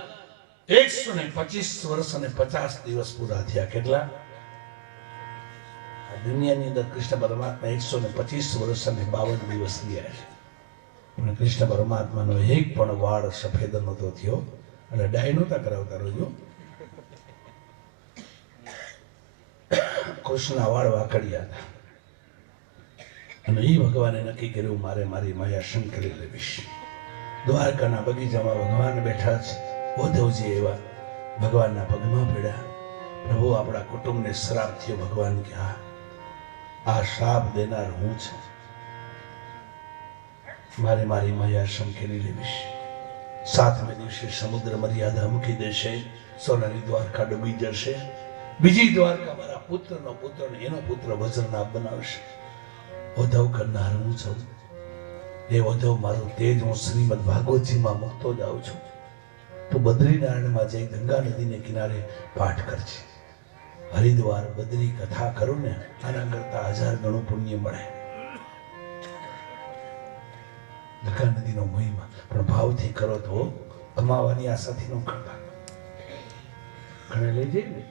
125 વર્ષ અને 50 દિવસ પૂરા થયા. કેટલા? આ દુનિયાની અંદર કૃષ્ણ પરમાત્મા 125 વર્ષ અને 52 દિવસ રહ્યા છે. અને કૃષ્ણ પરમાત્માનો એક પણ વાળ સફેદ નહોતો થયો અને ડાય નહોતા કરાવતા. રોજો કૃષ્ણના વાળ વાકડિયા હતા અને એ ભગવાને નક્કી કર્યું મારે મારી માયા શંકરી લેવીશ. દ્વારકાના બગીચામાં ભગવાન બેઠા છે. ઉદ્ધવજી એવા ભગવાનના પગમાં પડ્યા. પ્રભુ આપણા કુટુંબને શ્રાપ થયો. ભગવાન કે આ શ્રાપ દેનાર હું છું. મારે મારી માયા શંકરી લેવીશ. 7મે દિવસે સમુદ્ર મર્યાદા મૂકી દેશે. સોનાની દ્વારકા ડૂબી જશે. બીજી દ્વારકા મારા પુત્રનો પુત્ર એનો પુત્ર વજ્રનાભ બનાવશે. ઉદ્ધવ કરનાર હું છું. એ ઉદ્ધવ મારું તેજ હું શ્રીમદ ભાગવતજીમાં મૂકતો જાઉં છું. તું બદ્રીનારાયણમાં જઈ ગંગા નદીને કિનારે પાઠ કરજે. હરિદ્વાર બદ્રી કથા કરું ને આના કરતા 1000 ગણું પુણ્ય મળે. ગંગા નદીનો મહિમા પણ ભાવથી કરો તો કમાવાની આશાથી ન કરતા. ઘણે લઈ જઈને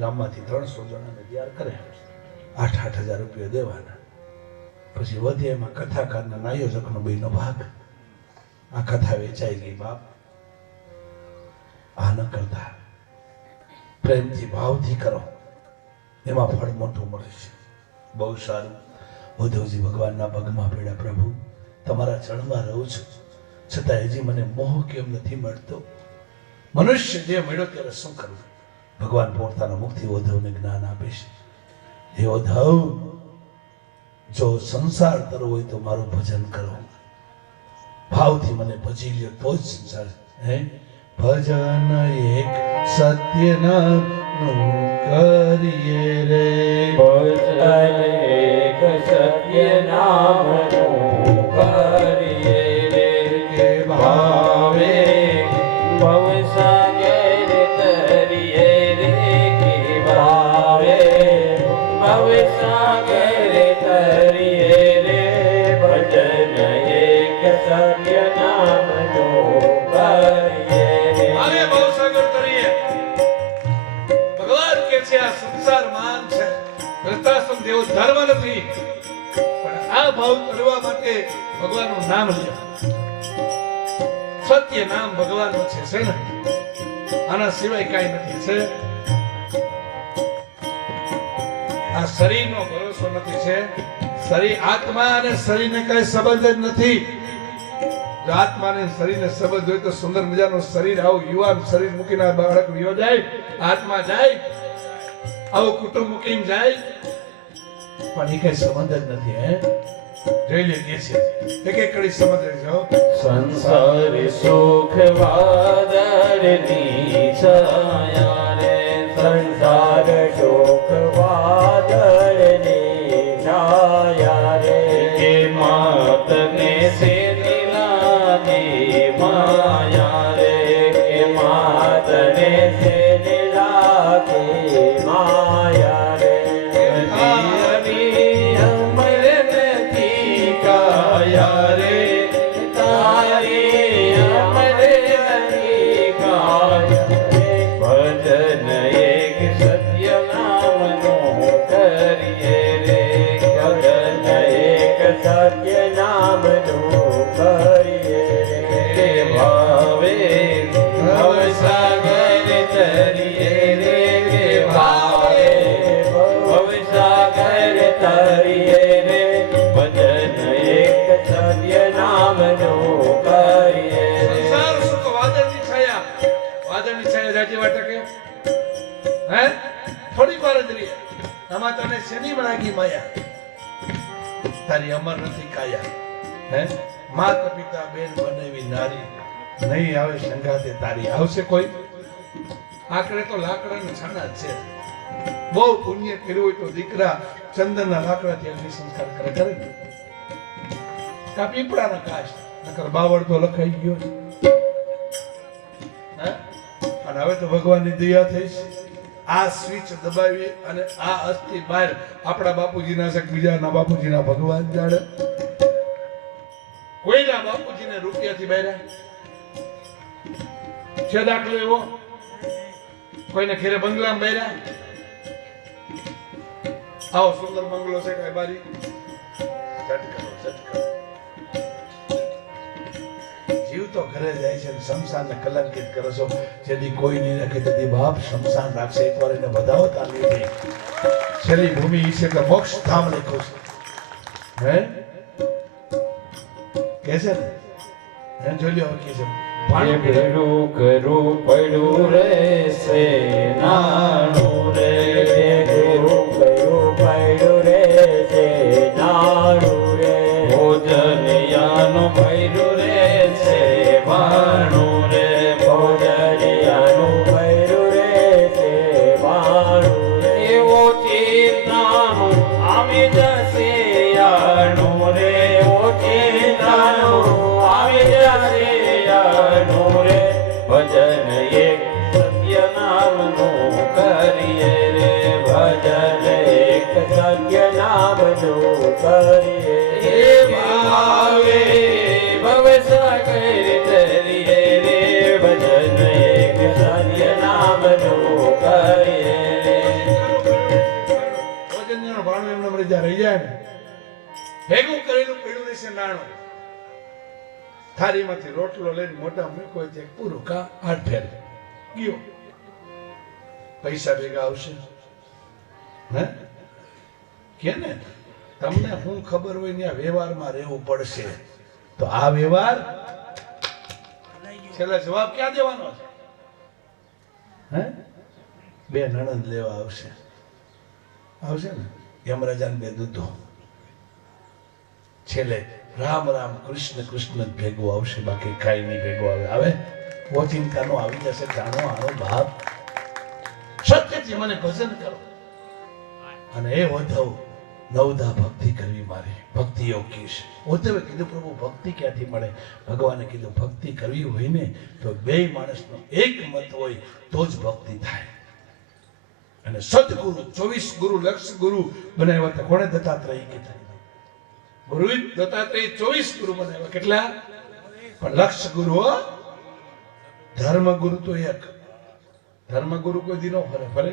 ગામમાંથી 300 જણાને તૈયાર કરે, 8,000 રૂપિયા દેવાના. પછી વધે એમાં કથાકારના આયોજકનો બેનો ભાગ. આ કથા વેચાઈ ગઈ. બાપ આ ન કરતા પ્રેમથી ભાવથી કરો, એમાં ફળ મોટું મળે છે. બહુ સારું. ઉદ્ધવજી ભગવાનના પગમાં પડ્યા. પ્રભુ તમારા ચરણમાં રહું છું, છતાં હજી મને મોહ કેમ નથી મળતો? મનુષ્ય જે મળ્યો ત્યારે શું કરવું? ભગવાન પોતાના મુખથી ઉદ્ધવને જ્ઞાન આપે છે. હે ઉદ્ધવ, જો સંસાર કરવો હોય તો મારું ભજન કરો. ભાવથી મને ભજી લ્યો તો જ સંસાર. હે ભજન એક સત્યનામ નું કરીએ રે. ભજન એક સત્યનામ નું કરીએ રે. કે ભાવે ભવસાગર તરીએ રે. કે ભાવે ભવસાગર તરીએ રે. ભજન એક સત્યનામ નું કરીએ રે. આને ભવસાગર તરીએ. ભગવાન કે છે આ સંસાર માન છે, વૃદ્ધાશ્રમ જેવો ધર્મ નથી, પણ આ ભાવ કરવા માટે ભગવાનનું નામ લે. સત્ય નામ ભગવાનનું છે ને, આના સિવાય કાંઈ નથી. છે આ શરીરનો ભરોસો નથી. છે શરીર, આત્મા અને શરીરને કઈ સંબંધ જ નથી. જો આત્મા અને શરીરને સંબંધ હોય તો સુંદર મજાનું શરીર, આવું યુવાન શરીર મૂકીને આ બાળક વિયો જાય, આત્મા જાય, આવું કુટુંબ મૂકીને જાય, પણ એ કઈ સંબંધ જ નથી. હે જોઈ લે કે છે એક એક કડી સમજ રહેજો. સંસાર સુખ વાદળની છાયા રે. સંસાર સુખ વાદળની છાયા રે. કે માતને સે નીલાની માયા રે. કે માતને સે નીલાની માયા રે. ભજન તને શેની લાગી માયા? તારી અમર નથી કાયા. હે માતા પિતા બેન બનેવી નારી, નહીં આવે સંગાતે તારી. આવશે કોઈ? આકડે તો લાકડાના છાણા જ છે. બહુ પુણ્ય કર્યું હોય તો દીકરા ચંદનના લાકડાથી અગ્નિ સંસ્કાર કરે ને. કા પીપળાના કાચ, નકર બાવળ તો લખાઈ ગયો. હે? અને હવે તો ભગવાનની દયા થઈ છે. આ સ્વિચ દબાવી અને આ અસ્થિ બહાર આપણા બાપુજીના છે, બીજાના બાપુજીના ભગવાન જાણે. કોઈના બાપુજીને રૂપિયાથી બહાર છે દાખલો એવો? કોઈને ઘેરે બંગલામાં બહાર આવો સુંદર બંગલો છે કઈ બારી જીવ તો ઘરે જાય છે, શમશાનને કલંકિત કરો છો. જેથી કોઈ નહીં રાખે તેથી બાપ શમશાન રાખશે. એકવાર એને વધાવો તાલી છેલ્લી ભૂમિ છે કે મોક્ષ ધામ લખ્યું છે. હે કે છે ને હે જોઈ લો કે છે ભેડું કરું પડ્યું રે સે નાનું રે. ભેડું કરું પડ્યું રે સે નાનું રે. ભોજનિયાનું ભૈરું રે છે ભાણું રે. ભોજનિયાનું ભૈરું રે છે ભાણું રે. એવો ચેતનાનું આવી જશે યાનું રે. એવો ચેતનાનું આવી જશે રે. ભજન એક સત્ય નામનું કરીએ રે. ભજન એક સત્ય નામનું કરીએ. એ ભાવે ભવસાગર તરીએ રે. ભજન એક સત્ય નામનું કરીએ રે. ભોજનનો ભાણું એમને મળી જાય રહી જાય ને. ભેગું કરેલું પીડું રહેશે નાણું. થાળીમાંથી રોટલો લઈને મોઢા મૂકો છે પૂરું કા 8 ફેર ગયો. પૈસા ભેગા આવશે. હે કે ને તમને શું ખબર હોય ને આ વ્યવહારમાં રહેવું પડશે. તો આ વ્યવહાર છેલ્લે જવાબ ક્યાં દેવાનો છે? હે બે નણંદ લેવા આવશે. આવશે ને યમરાજાને 2 દૂધો. છેલ્લે રામ રામ કૃષ્ણ કૃષ્ણ જ ભેગું આવશે, બાકી કાંઈ નહીં ભેગું આવે. આવે ઓચિંતાનો આવી જશે. જાણો આનો બાપ સત્યથી મને ભજન કરો. અને એ વધવ નવધા ભક્તિ કરવી મારી. ભક્તિ યોગી છે. ઉદ્ધવે કીધું પ્રભુ ભક્તિ ક્યાંથી મળે? ભગવાને કીધું ભક્તિ કરવી હોય ને તો બે માણસનો એક મત હોય તો જ ભક્તિ થાય. અને સદગુરુ 24 ગુરુ લક્ષ ગુરુ બનાવ્યા હતા. કોણે? દત્તાત્રેય કીધા. ગુરુ દત્તાત્રેય 24 ગુરુ બનાવ્યા. કેટલા? પણ લક્ષ ગુરુ, ધર્મ ગુરુ તો એક. ધર્મ ગુરુ કોઈ દી નો ફરે. ફરે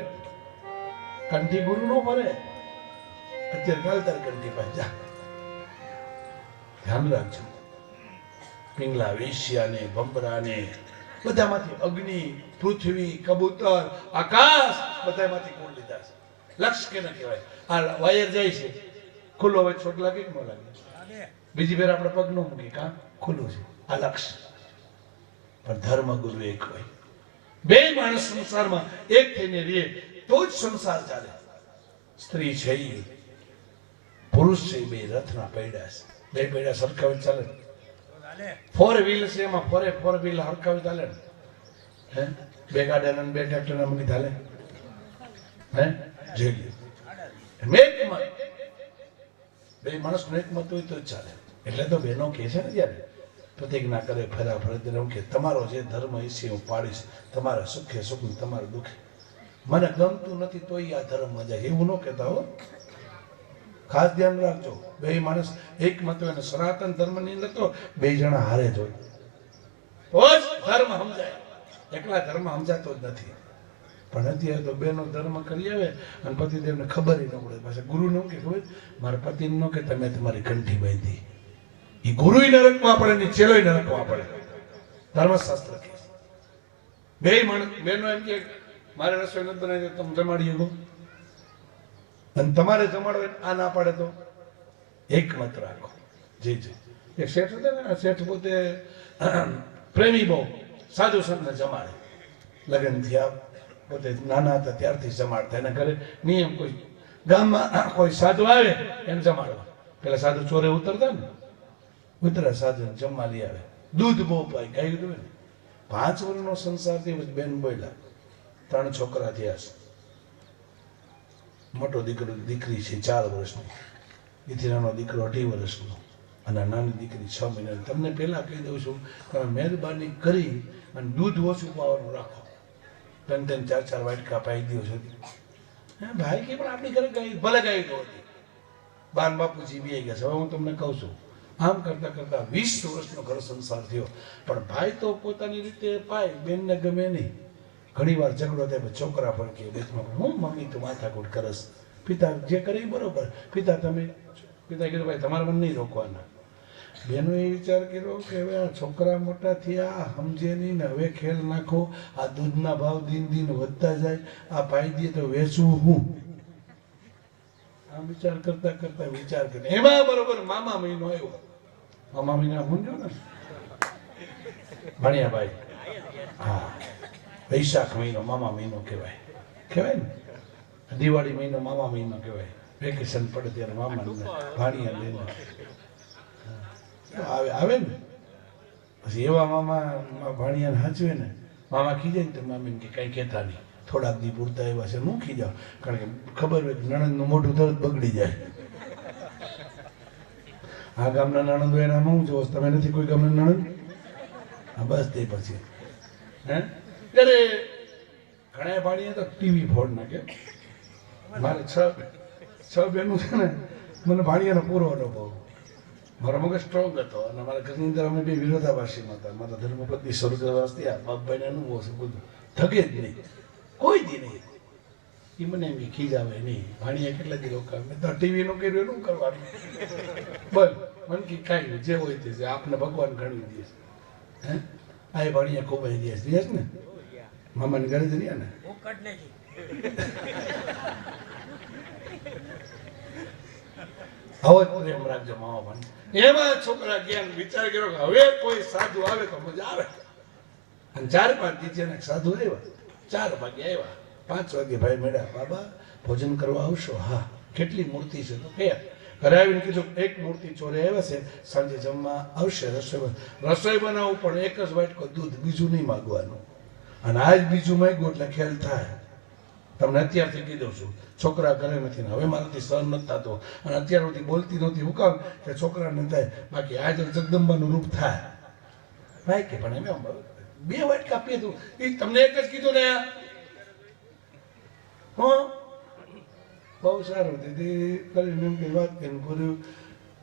કંઠી ગુરુ નો ફરે. અત્યારે કાલતાર કંઠી પાછા ધ્યાન રાખજો. પિંગલા વેશ્યા ને ભંભરા ને બધામાંથી અગ્નિ, પૃથ્વી, કબૂતર, આકાશ બધામાંથી કોણ લીધા છે? લક્ષ કેને કહેવાય? આ વાયર જાય છે ખુલ્લો હોય છોટ લાગે કે ન લાગે? બીજી ફેર આપણે પગ ન મૂકી કા ખુલ્લું છે. આ લક્ષ. પણ ધર્મ ગુરુ એક હોય. બે માણસ સંસારમાં એક થઈને રહે તો જ સંસાર ચાલે. સ્ત્રી છે પુરુષ છે, બે રથના પૈડા છે. બે પૈડા સરખાવી ચાલે? 4 વ્હીલ છે એમાં 4 વ્હીલ હરખાવી ચાલે ને? હે બે ગાડા બે ટ્રેક્ટર ના મૂકી ચાલે? હે જોઈ લો. બે માણસ નો એક મત હોય તો જ ચાલે. એટલે તો બહેનો કહે છે ને જયારે પ્રતિજ્ઞા કરે ફેરા ફરજ કે તમારો જે ધર્મ હશે હું પાડીશ. તમારા સુખે સુખ ને તમારું દુઃખે. મને ગમતું નથી તો આ ધર્મમાં જાય એવું ન કહેતા હો. ખાસ ધ્યાન રાખજો. બે માણસ એક મત હોય. સનાતન ધર્મ ની અંદર તો બે જણા હારે જ હોય તો જ ધર્મ સમજાય. એકલા ધર્મ સમજાતો જ નથી. પણ અત્યારે તો બેનો ધર્મ કરી આવે અને પતિદેવને ખબર ન પડે. પાછા ગુરુ નું કે ખબર મારા પતિ નો કે તમે તમારી કંઠી બાંધી. એ ગુરુ નરકમાં પડે ને ચેલો નરકમાં પડે. ધર્મશાસ્ત્ર કે બે માણસ બેનો એમ કે મારે રસોઈ નથી બનાવી તમે જમાડી શકો અને તમારે જમાડો આ ના પાડે તો એક મત રાખો. જી જી. એક શેઠ હતા ને, આ શેઠ પોતે પ્રેમી બહુ સાધુ સંતને જમાડે. લગ્ન થયા પોતે નાના હતા ત્યારથી જમાડતા. એના ઘરે નિયમ કોઈ ગામમાં કોઈ સાધુ આવે એમ જમાડવા. પેલા સાધુ ચોરે ઉતરતા ને, ઉતરા સાધુ જમવા લઈ આવે, દૂધ બહુ પાય, ગાયું દુવે ને. 5 વર્ષનો સંસાર થી બેન બોલ્યા, 3 છોકરા થયા છે. મોટો દીકરો દીકરી છે 4 વર્ષની, એથી નાનો દીકરો 2.5 વર્ષનો, અને નાની દીકરી 6 મહિનાની. તમને પહેલા કહી દઉં છું, તમે મહેરબાની કરી અને દૂધ ઓછું પાવાનું રાખો. 3-3, 4-4 વાટકા પાઈ દો છો. હે ભાઈ કે પણ આપણી ઘરે ગાય ભલે ગાય તો હતી, બાન બાપુજી બી ગયા છે. હવે હું તમને કહું છું, આમ કરતા કરતા 20 વર્ષનો ઘર સંસાર થયો, પણ ભાઈ તો પોતાની રીતે પાય, બેનને ગમે નહીં. ઘણી વાર ઝઘડો થાય, છોકરા પણ કે બેટમાં હું મમ્મી તો માથાકૂટ કરસ, પિતા જે કરે એ બરોબર. પિતા કીધું ભાઈ તમારે મને નહીં રોકવાના. બેનો એ વિચાર કર્યો કે હવે આ છોકરા મોટા થયા, સમજે નહીં ને, હવે ખેલ નાખો. આ દૂધના ભાવ દિન દિન વધતા જાય, આ પાઈ દે તો વેચવું હું. આમ વિચાર કરતા એમાં બરોબર મામા મહિનો આવ્યો. મામા મહિના સમજો ને, ભણ્યા ભાઈ. હા, વૈશાખ મહિનો મામા મહિનો કહેવાય ને. દિવાળી મહિનો મામા મહિનો કહેવાય. વેકેશન પડે ત્યારે મામા ભાણિયા લઈને આવે ને. પછી એવા મામા ભાણિયાને હાચવે ને, મામા ખીજાય ને તો મામીને કે કઈ કહેતા નહીં, થોડાક દી પૂરતા એવા છે, હું ખીજાવ. કારણ કે ખબર હોય કે નણંદનું મોઢું તરત બગડી જાય. આ ગામના નણંદ હોય એના હું જોઉં, તમે નથી કોઈ ગામના નણંદ? હા બસ તે પછી હે ત્યારે ઘણા ભાણીએ તો ટીવી ફોડ નાખે. મારે 6 બહેનું છે ને, મને ભાણિયાનો પૂરો અનુભવ. મારો મગજ સ્ટ્રોંગ હતો, અને મારા ઘરની અંદર અમે બે વિરોધાભાસીમાં હતા. મારા ધર્મપત્ની સ્વર્ગવાસ થયા, બાપભાઈને અનુભવ છે બધું, થકે જ નહીં કોઈ દી નહીં. એ મને એમ ખીજાવે નહીં, ભાણિયા કેટલા દી રોકા, મેં તો ટીવીનું કર્યું એનું કરવાનું. બસ મન કી કાંઈ જે હોય તે છે, આપને ભગવાન ઘણું દે છે. હે આ ભાણિયા ખૂબ દે છે ને, મામાની ઘરે જ રહ્યા ને. આવો જ પ્રેમ રાખજો મામા ભાઈ. એમાં છોકરા જ્ઞાન વિચાર કર્યો કે હવે કોઈ સાધુ આવે તો મજા આવે. અને 4-5 દીજે સાધુ આવ્યા, 4 વાગે આવ્યા, 5 વાગે ભાઈ મળ્યા, બાબા ભોજન કરવા આવશો? હા. કેટલી મૂર્તિ છે? તો કે ઘરે આવીને કીધું 1 મૂર્તિ ચોરે આવ્યા છે, સાંજે જમવા આવશે, રસોઈ બનાવવું, પણ 1 જ વાટકો દૂધ, બીજું નહીં માગવાનું. અને આજ બીજું માગ્યું એટલે ખેલ થાય. તમને અત્યારથી કહી દઉં છું, છોકરા ઘરે નથી ને હવે મારાથી સહન નથી થતો, અને અત્યાર સુધી બોલતી નહોતી. હું કામ કે છોકરાને થાય, બાકી આજે જગદંબાનું રૂપ થાય. ભાઈ કે પણ એમ 2 વાટકા પીધું, એ તમને 1 જ કીધું ને. હા બહુ સારું. દીદી કરીને એમ કે વાત કરીને પૂરું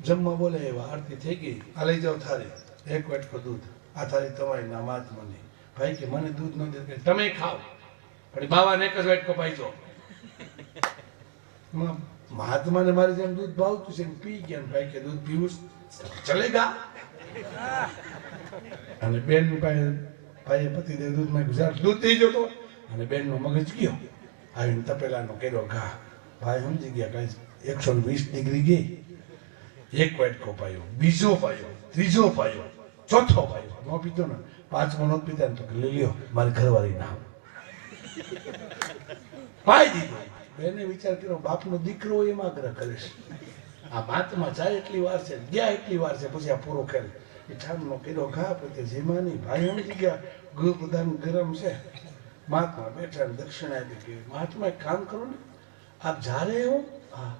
જમવા બોલે એવા આરતી થઈ ગઈ. આ લઈ જાઓ થાળી, 1 વાટકો દૂધ, આ થાળી તમારી ના મહાત્માની. ભાઈ કે મને દૂધ ન દે, તમે ખાઓ, પણ બાવાને 1 જ વાટકો પાઈજો. મહાત્માને મારી જેમ દૂધ ભાવતું છે, પી ગયા. ભાઈ કે દૂધ પીવું ચલેગા. અને બેન ભાઈ પતિદેવ દૂધ માં ગુજરાત દૂધ થઈ જતો, અને બેન નો મગજ ગયો, આવીને તપેલાનો કર્યો ઘા. ભાઈ સમજી ગયા કઈ 120 ડિગ્રી ગઈ. 1 વાટકો પાયો, બીજો પાયો, ત્રીજો પાયો, ચોથો પાયો, ન પીતો ને, 5મો નો પીતા ને તો લઈ લ્યો મારી ઘરવાળી નામ પાઈ દીધો. બેને વિચાર કર્યો બાપનો દીકરો એમ આગ્રહ કરીશ, આ મહાત્મા જાય એટલી વાર છે, ગયા એટલી વાર છે, પછી આ પૂરો ખેલ. એ ઠામનો કર્યો ઘા, પછી જેમાં નહીં. ભાઈ સમજી ગયા ગૃહપ્રધાન ગરમ છે. મહાત્મા બેઠા ને દક્ષિણા આપી કે મહાત્મા એક કામ કરો ને, આપ જા રહે હો, हाँ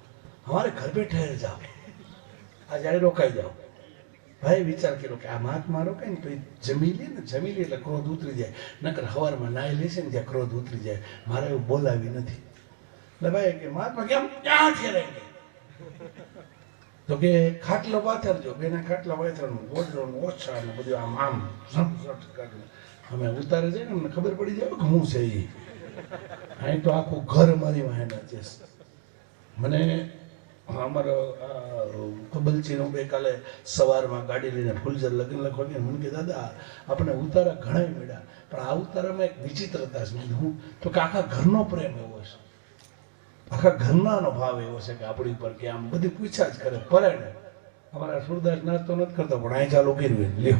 हमारे घर पे ठहर जाओ, आज आए रोकाई जाओ. भाई विचार કર્યો કે આ મહાત્મા રોકાય ને તો જમી લે ને, જમી લે એટલે ક્રોધ ઉતરી જાય. નકર હવારમાં નાઈ લેશે ને ત્યાં ક્રોધ ઉતરી જાય. મારે એવું બોલાવી નથી. એટલે ભાઈ કે મહાત્મા કેમ ક્યાં ઠેરાઈ તો કે ખાટલો પાથરજો. બેના ખાટલા પાથરવાનું, ગોદડો ઓછા ને બધું આમ આમ ઝટ કાઢવું. અમે ઉતારે જાય ને અમને ખબર પડી જાય કે હું છે એ. અહીં તો આખું ઘર મારી વાહે નાચે. મને અમારો કબલચીનો ગઈકાલે સવારમાં ગાડી લઈને ફૂલઝર લગ્ન લખવાની, મને કે દાદા આપણે ઉતારા ઘણા મળ્યા, પણ આ ઉતારામાં એક વિચિત્રતા છે. હું તો કે આખા ઘરનો પ્રેમ એવો છે, આખા ઘરનાનો ભાવ એવો છે કે આપણી પર કે આમ બધી પૂછા જ કરે. પરાયણે અમારા સુરદાસ નાસ્તો નથી કરતો, પણ અહીં ચાલુ કર્યું લ્યો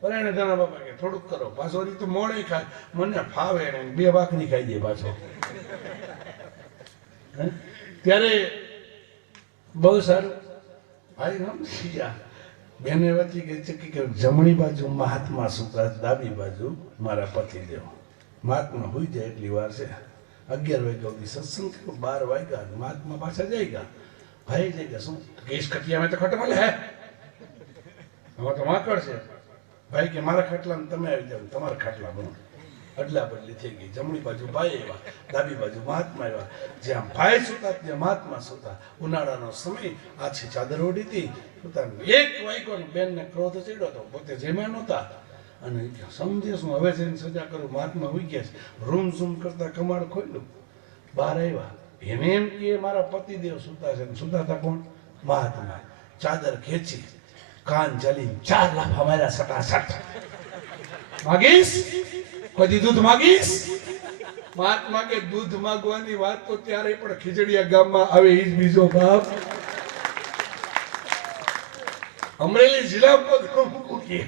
પરાયણે તારા બાપા કે થોડુંક કરો. પાછો તો મોડે ખાય, મને ફાવે ને 2 ભાખરી ખાઈ દે પાછો. ત્યારે બહુ સારું ભાઈ રમશિયા બેને વચ્ચે કે કે જમણી બાજુ મહાત્મા સુતા, ડાબી બાજુ મારા પતિદેવ. મહાત્મા હોઈ જાય એટલી વાર છે. 11 વાગ્યા સુધી સત્સંગ કર્યો, 12 વાગ્યા મહાત્મા પાછા જઈ ગયા. ભાઈ જઈ ગયા શું કેસ ખટિયા મેં તો ખટમલે હે હવે તો વાંકડ છે. ભાઈ કે મારા ખાટલામાં તમે આવી જાવ, તમારા ખાટલામાં અદલા બદલી થઈ ગઈ. જમણી બાજુ ભાઈ આવ્યા, ડાબી બાજુ મહાત્મા આવ્યા. જ્યાં ભાઈ સુતા ત્યાં મહાત્મા સુતા. ઉનાળાનો સમય, આછી ચાદર ઓઢી હતી. એક વાગ્યો બેનને ક્રોધ ચડ્યો હતો, પોતે જેમ્યા નહોતા અને સમજે શું હવે જઈને સજા કરું. મહાત્મા હોઈ ગયા છે. રૂમ ઝૂમ કરતા કમાડ ખોલ્યું, બહાર આવ્યા. એને એમ કે મારા પતિદેવ સુતા છે. સુતા હતા કોણ? મહાત્મા. ચાદર ખેંચી, કાન ચાલી 4 લાફા માર્યા સટાસટ. માગીશ કદી દૂધ માગીશ? મહાત્મા કે દૂધ માગવાની વાત તો ત્યારે પણ ખીજડીયા ગામમાં આવે એ જ બીજો બાપ. અમરેલી જિલ્લા પર મૂકું કે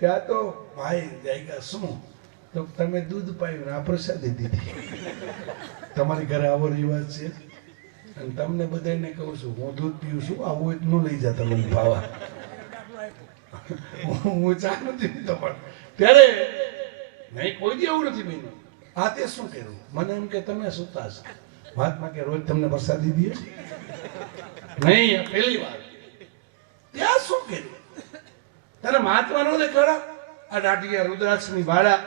ત્યાં તો ભાઈ જાયગા શું તો તમે દૂધ પાયું આ પ્રસાદી દીધી. તમારી ઘરે આવો રિવાજ છે અને તમને બધાને કહું છું હું દૂધ પીવું છું, આવું ન લઈ જા તમે પાવા. હું ચા નથી પીતો પણ ત્યારે નહીં કોઈ દી એવું નથી બન્યું. આ તે શું કર્યું? મને એમ કે તમે સુતા છો. મહાત્મા કે રોજ તમને પ્રસાદી દે નહીં, પહેલી વાર. ત્યાં શું કર્યું? તને મહાત્મા નો દેખાડા? આ દાટિયા રુદ્રાક્ષની વાળા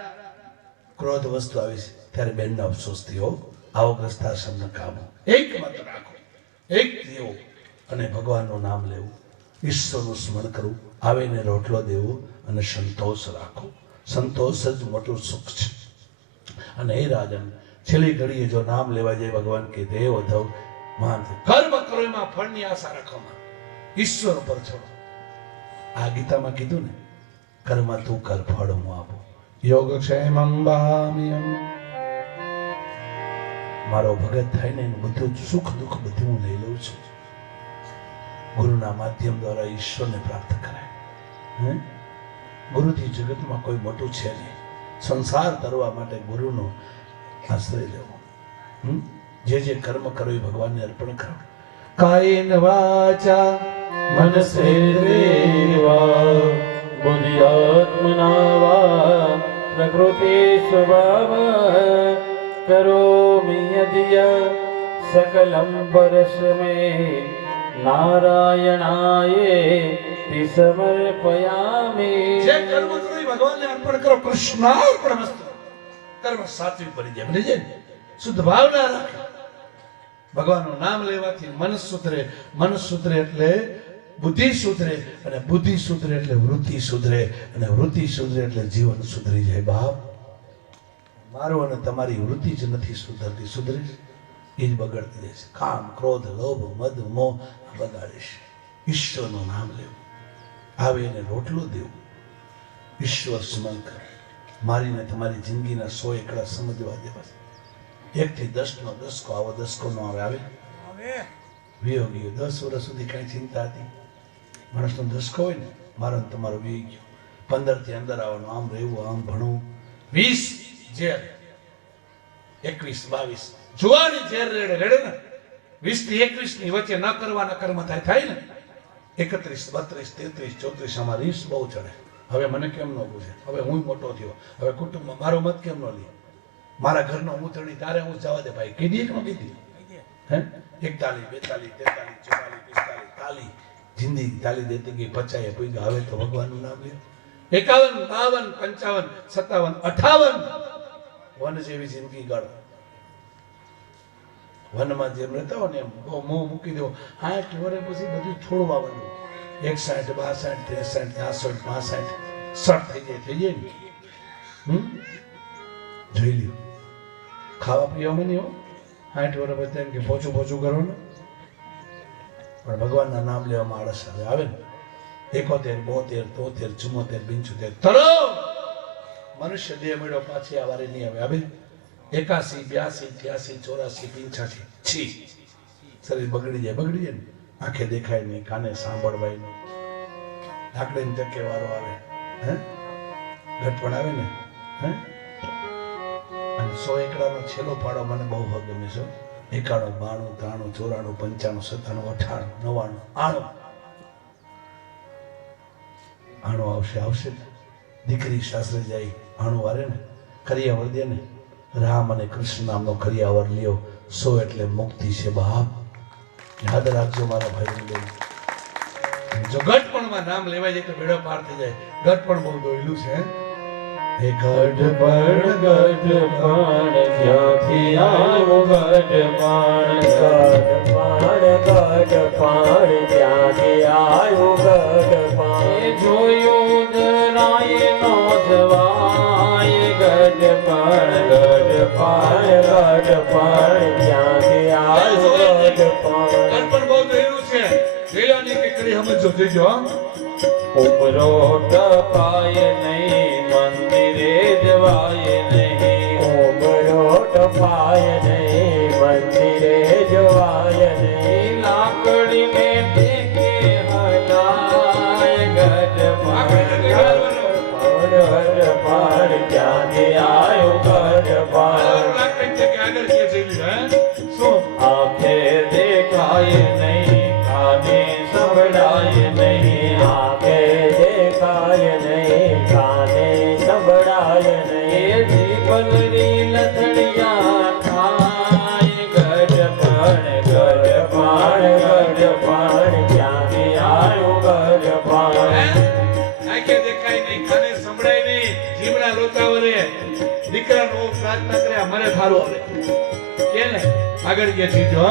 ક્રોધ વસ્તુ આવી છે ત્યારે બેનનો અફસોસ થયો. આવો ગ્રસ્તાશ્રમના કામો એક મત રાખો, એક દેવો અને ભગવાનનું નામ લેવું, ઈશ્વરનું સ્મરણ કરવું, આવીને રોટલો દેવો અને સંતોષ રાખો. સંતોષ જ મોટું સુખ છે. અને એ રાજન છેલ્લી ઘડીએ જો નામ લેવા જાય ભગવાન કે દેવ અધવ મહાન કર્મ કરો એમાં ફળની આશા રાખવામાં, ઈશ્વર પર છોડો. આ ગીતામાં કીધું ને, કર્મ તું કર ફળ હું આપું. યોગક્ષેમં વહામ્યહમ. મારો ભગત થાય ને એનું બધું સુખ દુઃખ બધું હું લઈ લઉં છું. ગુરુના માધ્યમ દ્વારા ઈશ્વરને પ્રાપ્ત કરાય. ગુરુથી જગતમાં કોઈ મોટું છે નહીં. સંસાર તરવા માટે ગુરુનો આશ્રય લેવો. જે જે કર્મ કરો એ ભગવાનને અર્પણ કરો. કાયેન વાચા મનસેન્દ્રિયર્વા બુદ્ધ્યાત્મના વા પ્રકૃતિ સ્વભાવ કરોમિ યદ્ય સકલં પરસ્મૈ નારાયણાય સમર્પયામિ. જે કર્મ કરો એ ભગવાનને અર્પણ કરો. કૃષ્ણાર્પણમસ્તુ. કર્મ સાત્વિક બની જાય, બની જાય ને શુદ્ધ ભાવના રાખે. ભગવાનનું નામ લેવાથી મન સુધરે, મન સુધરે એટલે બુદ્ધિ સુધરે, અને બુદ્ધિ સુધરે એટલે વૃત્તિ સુધરે, અને વૃત્તિ સુધરે એટલે જીવન સુધરી જાય. બાપ મારો અને તમારી વૃત્તિ જ નથી સુધરતી, સુધરીશ એ જ બગડતી જશે. કામ, ક્રોધ, લોભ, મદ, મોહ બગાડીશ. ઈશ્વરનું નામ લેવું, આવે એને રોટલો દેવું, ઈશ્વર સ્મરણ કરે. મારીને તમારી જિંદગીના 100 એકડા સમજવા દેવા. 1 થી 10 નો દસકો આવો, દસકો નો આવે વિયોગીઓ. 10 વર્ષ સુધી કઈ ચિંતા હતી? માણસનો દસકો હોય ને, મારો તમારો વી ગયો. 15 થી અંદર આવવાનું, આમ રહેવું, આમ ભણવું. 20 ઝેર, 21, 22 જુવાની ઝેર રેડે રેડે ને. 20 થી 21 ની વચ્ચે ન કરવાના કર્મ થાય ને. 31, 32, 33, 34 આમાં રીસ બહુ ચડે. હવે મને કેમ ન પૂછે? હવે હું મોટો થયો, હવે કુટુંબમાં મારો મત કેમ ન લે? મારા ઘરનો ઉતરણી તારે હું જવા દે ભાઈ. કીધી એક ન કીધી? હે 41, 42, 43, 44, 45 તાલી જિંદગી તાલી દેતી ગઈ. 50 પૂગ્યા. હવે તો ભગવાનનું નામ લે. 51, 52, 55, 57, 58 વન જેવી જિંદગી ગાળો. વનમાં જેમ રહેતા હોય ને એમ મોં મૂકી દેવો. 60 વર્ષ પછી બધું છોડવા માંડવું. 61, 62, 63, 64, 65, 60 થઈ જાય ને. જોઈ લ્યો. ખાવા પીવામાં નહીં હો. 60 વર્ષ પછી એમ કે પોચું પોચું કરો ને. પણ ભગવાનના નામ લેવામાં આળસ આવે ને. 71, 72, 73, 74, 75 તરો મનુષ્ય દેહ મળ્યો પાછી આ વારે નહીં આવે. 81, 82, 83, 84, 85 છી શરીર બગડી જાય ને. આંખે દેખાય નહીં, કાને સાંભળવાય નહીં, લાકડી ને ટકે વારો આવે, હે ઘટપણ આવે ને. હે અને 100 એકડાનો છેલ્લો પાડો મને બહુ ગમે છે. 91, 92, 93, 94, 95, 97, 98, 99 આવશે ને. દીકરી સાસરે જાય 99 વારે ને કરિયાવર દે ને, રામ અને કૃષ્ણ નામનો કરિયાવર લ્યો, 100 એટલે મુક્તિ છે બાપ. યાદ રાખજો મારા ભાઈ. જો ગઢપણમાં નામ લેવાય જાય તો બેડો પાર થઈ જાય. ગઢપણ બહુ દોયલું છે. હે ગઢપણ ક્યાંથી આવ્યો ગઢપણ ત્યાંથી આવ્યું ગઢપણ જોયું જરાય નો જવાય ગઢપણ ત્યાંથી આવ્યું ગઢપણ ગઢપણ બહુ દોયલું છે. વેલાની કે કરી સમજો જોજો. ઉપરો ટપાય નહીં મંદિરે જવાય નહીં ઉમરો ટપાય નહીં મંદિરે જવાય નહીં લાકડી ને ટેકે હલાય ગઢપણ ત્યાંથી આવ્યું ગઢપણ આંખે દેખાય નહીં કાને સંભળાય નહીં આંખે દેખાય નહીં કાને સંભળાય નહીં જીવનની લથડિયા થાય ગઢપણ ત્યાંથી આવ્યું ગઢપણ આંખે દેખાય નહીં, કાને સંભળાય નહીં, જીવડા રોતા વરે, દીકરાનો પ્રાર્થના કરે મને થારું આવે કે ને આગળ કે ચીજો.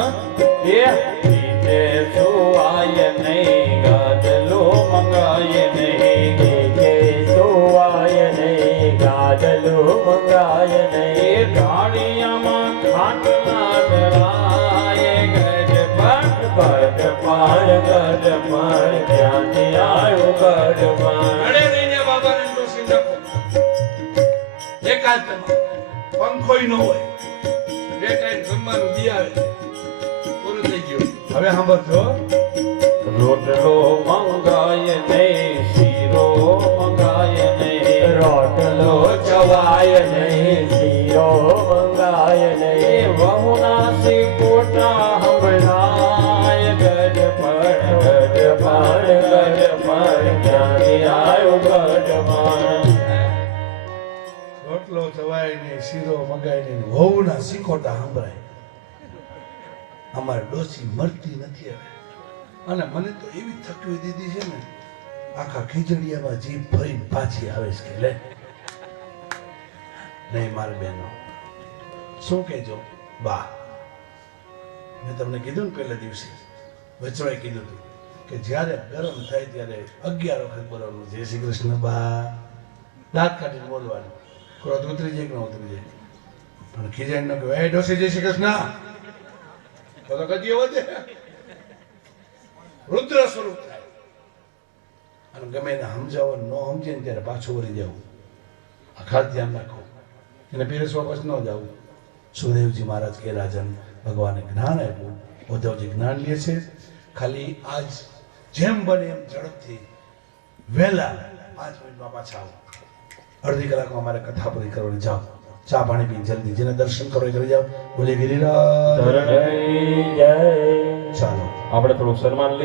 નીચે સુવાય નહીં ગાદલો મંગાય નહીં કે સોવાય નહીં ગાદલું મંગાય નહીં ઢાળિયામાં ખાટલા ડરાય ગઢપણ ત્યાંથી આવ્યું ગઢપણ અડે રહીને બાબાને ડોસી નાખો. એકાદ પંખોય ન હોય, બે ટાઈમ જમવાનું દી આવે, પૂરું થઈ ગયું. હવે સાંભળજો. રોટલો મંગાય નહીં શીરો મંગાય નહીં રોટલો ચવાય નહીં શીરો મંગાય નહીં વહુના સિકોટા સંભળાય ગઢપણ ત્યાંથી આવ્યું ગઢપણ રોટલો ચવાય ને શીરો મગાય ને વહુના સિકોટા સાંભળાય. અમારે ડોસી મરતી નથી હવે, અને મને તો એવી થકવી દીધી છે ને, આખા ખીજડીયામાં જીભ ભરીને પાછી આવે છે કે લે. નહીં મારી બહેનો, શું કહેજો બા, મેં તમને કીધું ને પહેલા દિવસે વચવાય કીધું હતું કે જ્યારે ગરમ થાય ત્યારે 11 વખત બોલવાનું જય શ્રી કૃષ્ણ બા, દાંત કાઢીને બોલવાનું. ક્રોધ ઉતરી જાય કે ન ઉતરી જાય, પણ ખીજાઈ ન કહેવાય એ ડોસી જય શ્રી કૃષ્ણ, તો ગતિઓ વધે, રુદ્ર સ્વરૂપ થાય. અને ગમે એને સમજાવવા ન સમજે ને ત્યારે પાછું વળી જવું. આ ખાસ ધ્યાન રાખો, એને પીરસવા પછી ન જવું. સુખદેવજી મહારાજ કે રાજન ભગવાને જ્ઞાન આપ્યું, ઉદ્ધવજી જ્ઞાન લે છે. ખાલી આજ જેમ બને એમ ઝડપથી વહેલા 5 મિનિટમાં પાછા આવો. અડધી કલાકમાં અમારે કથા પૂરી કરવાની. જાઓ, ચા પાણી પી જલ્દી, જેને દર્શન કરો એ કરી જાઓ. બોલે ગિરિરાજ. જય ચાલો આપણે થોડું સન્માન લઈએ.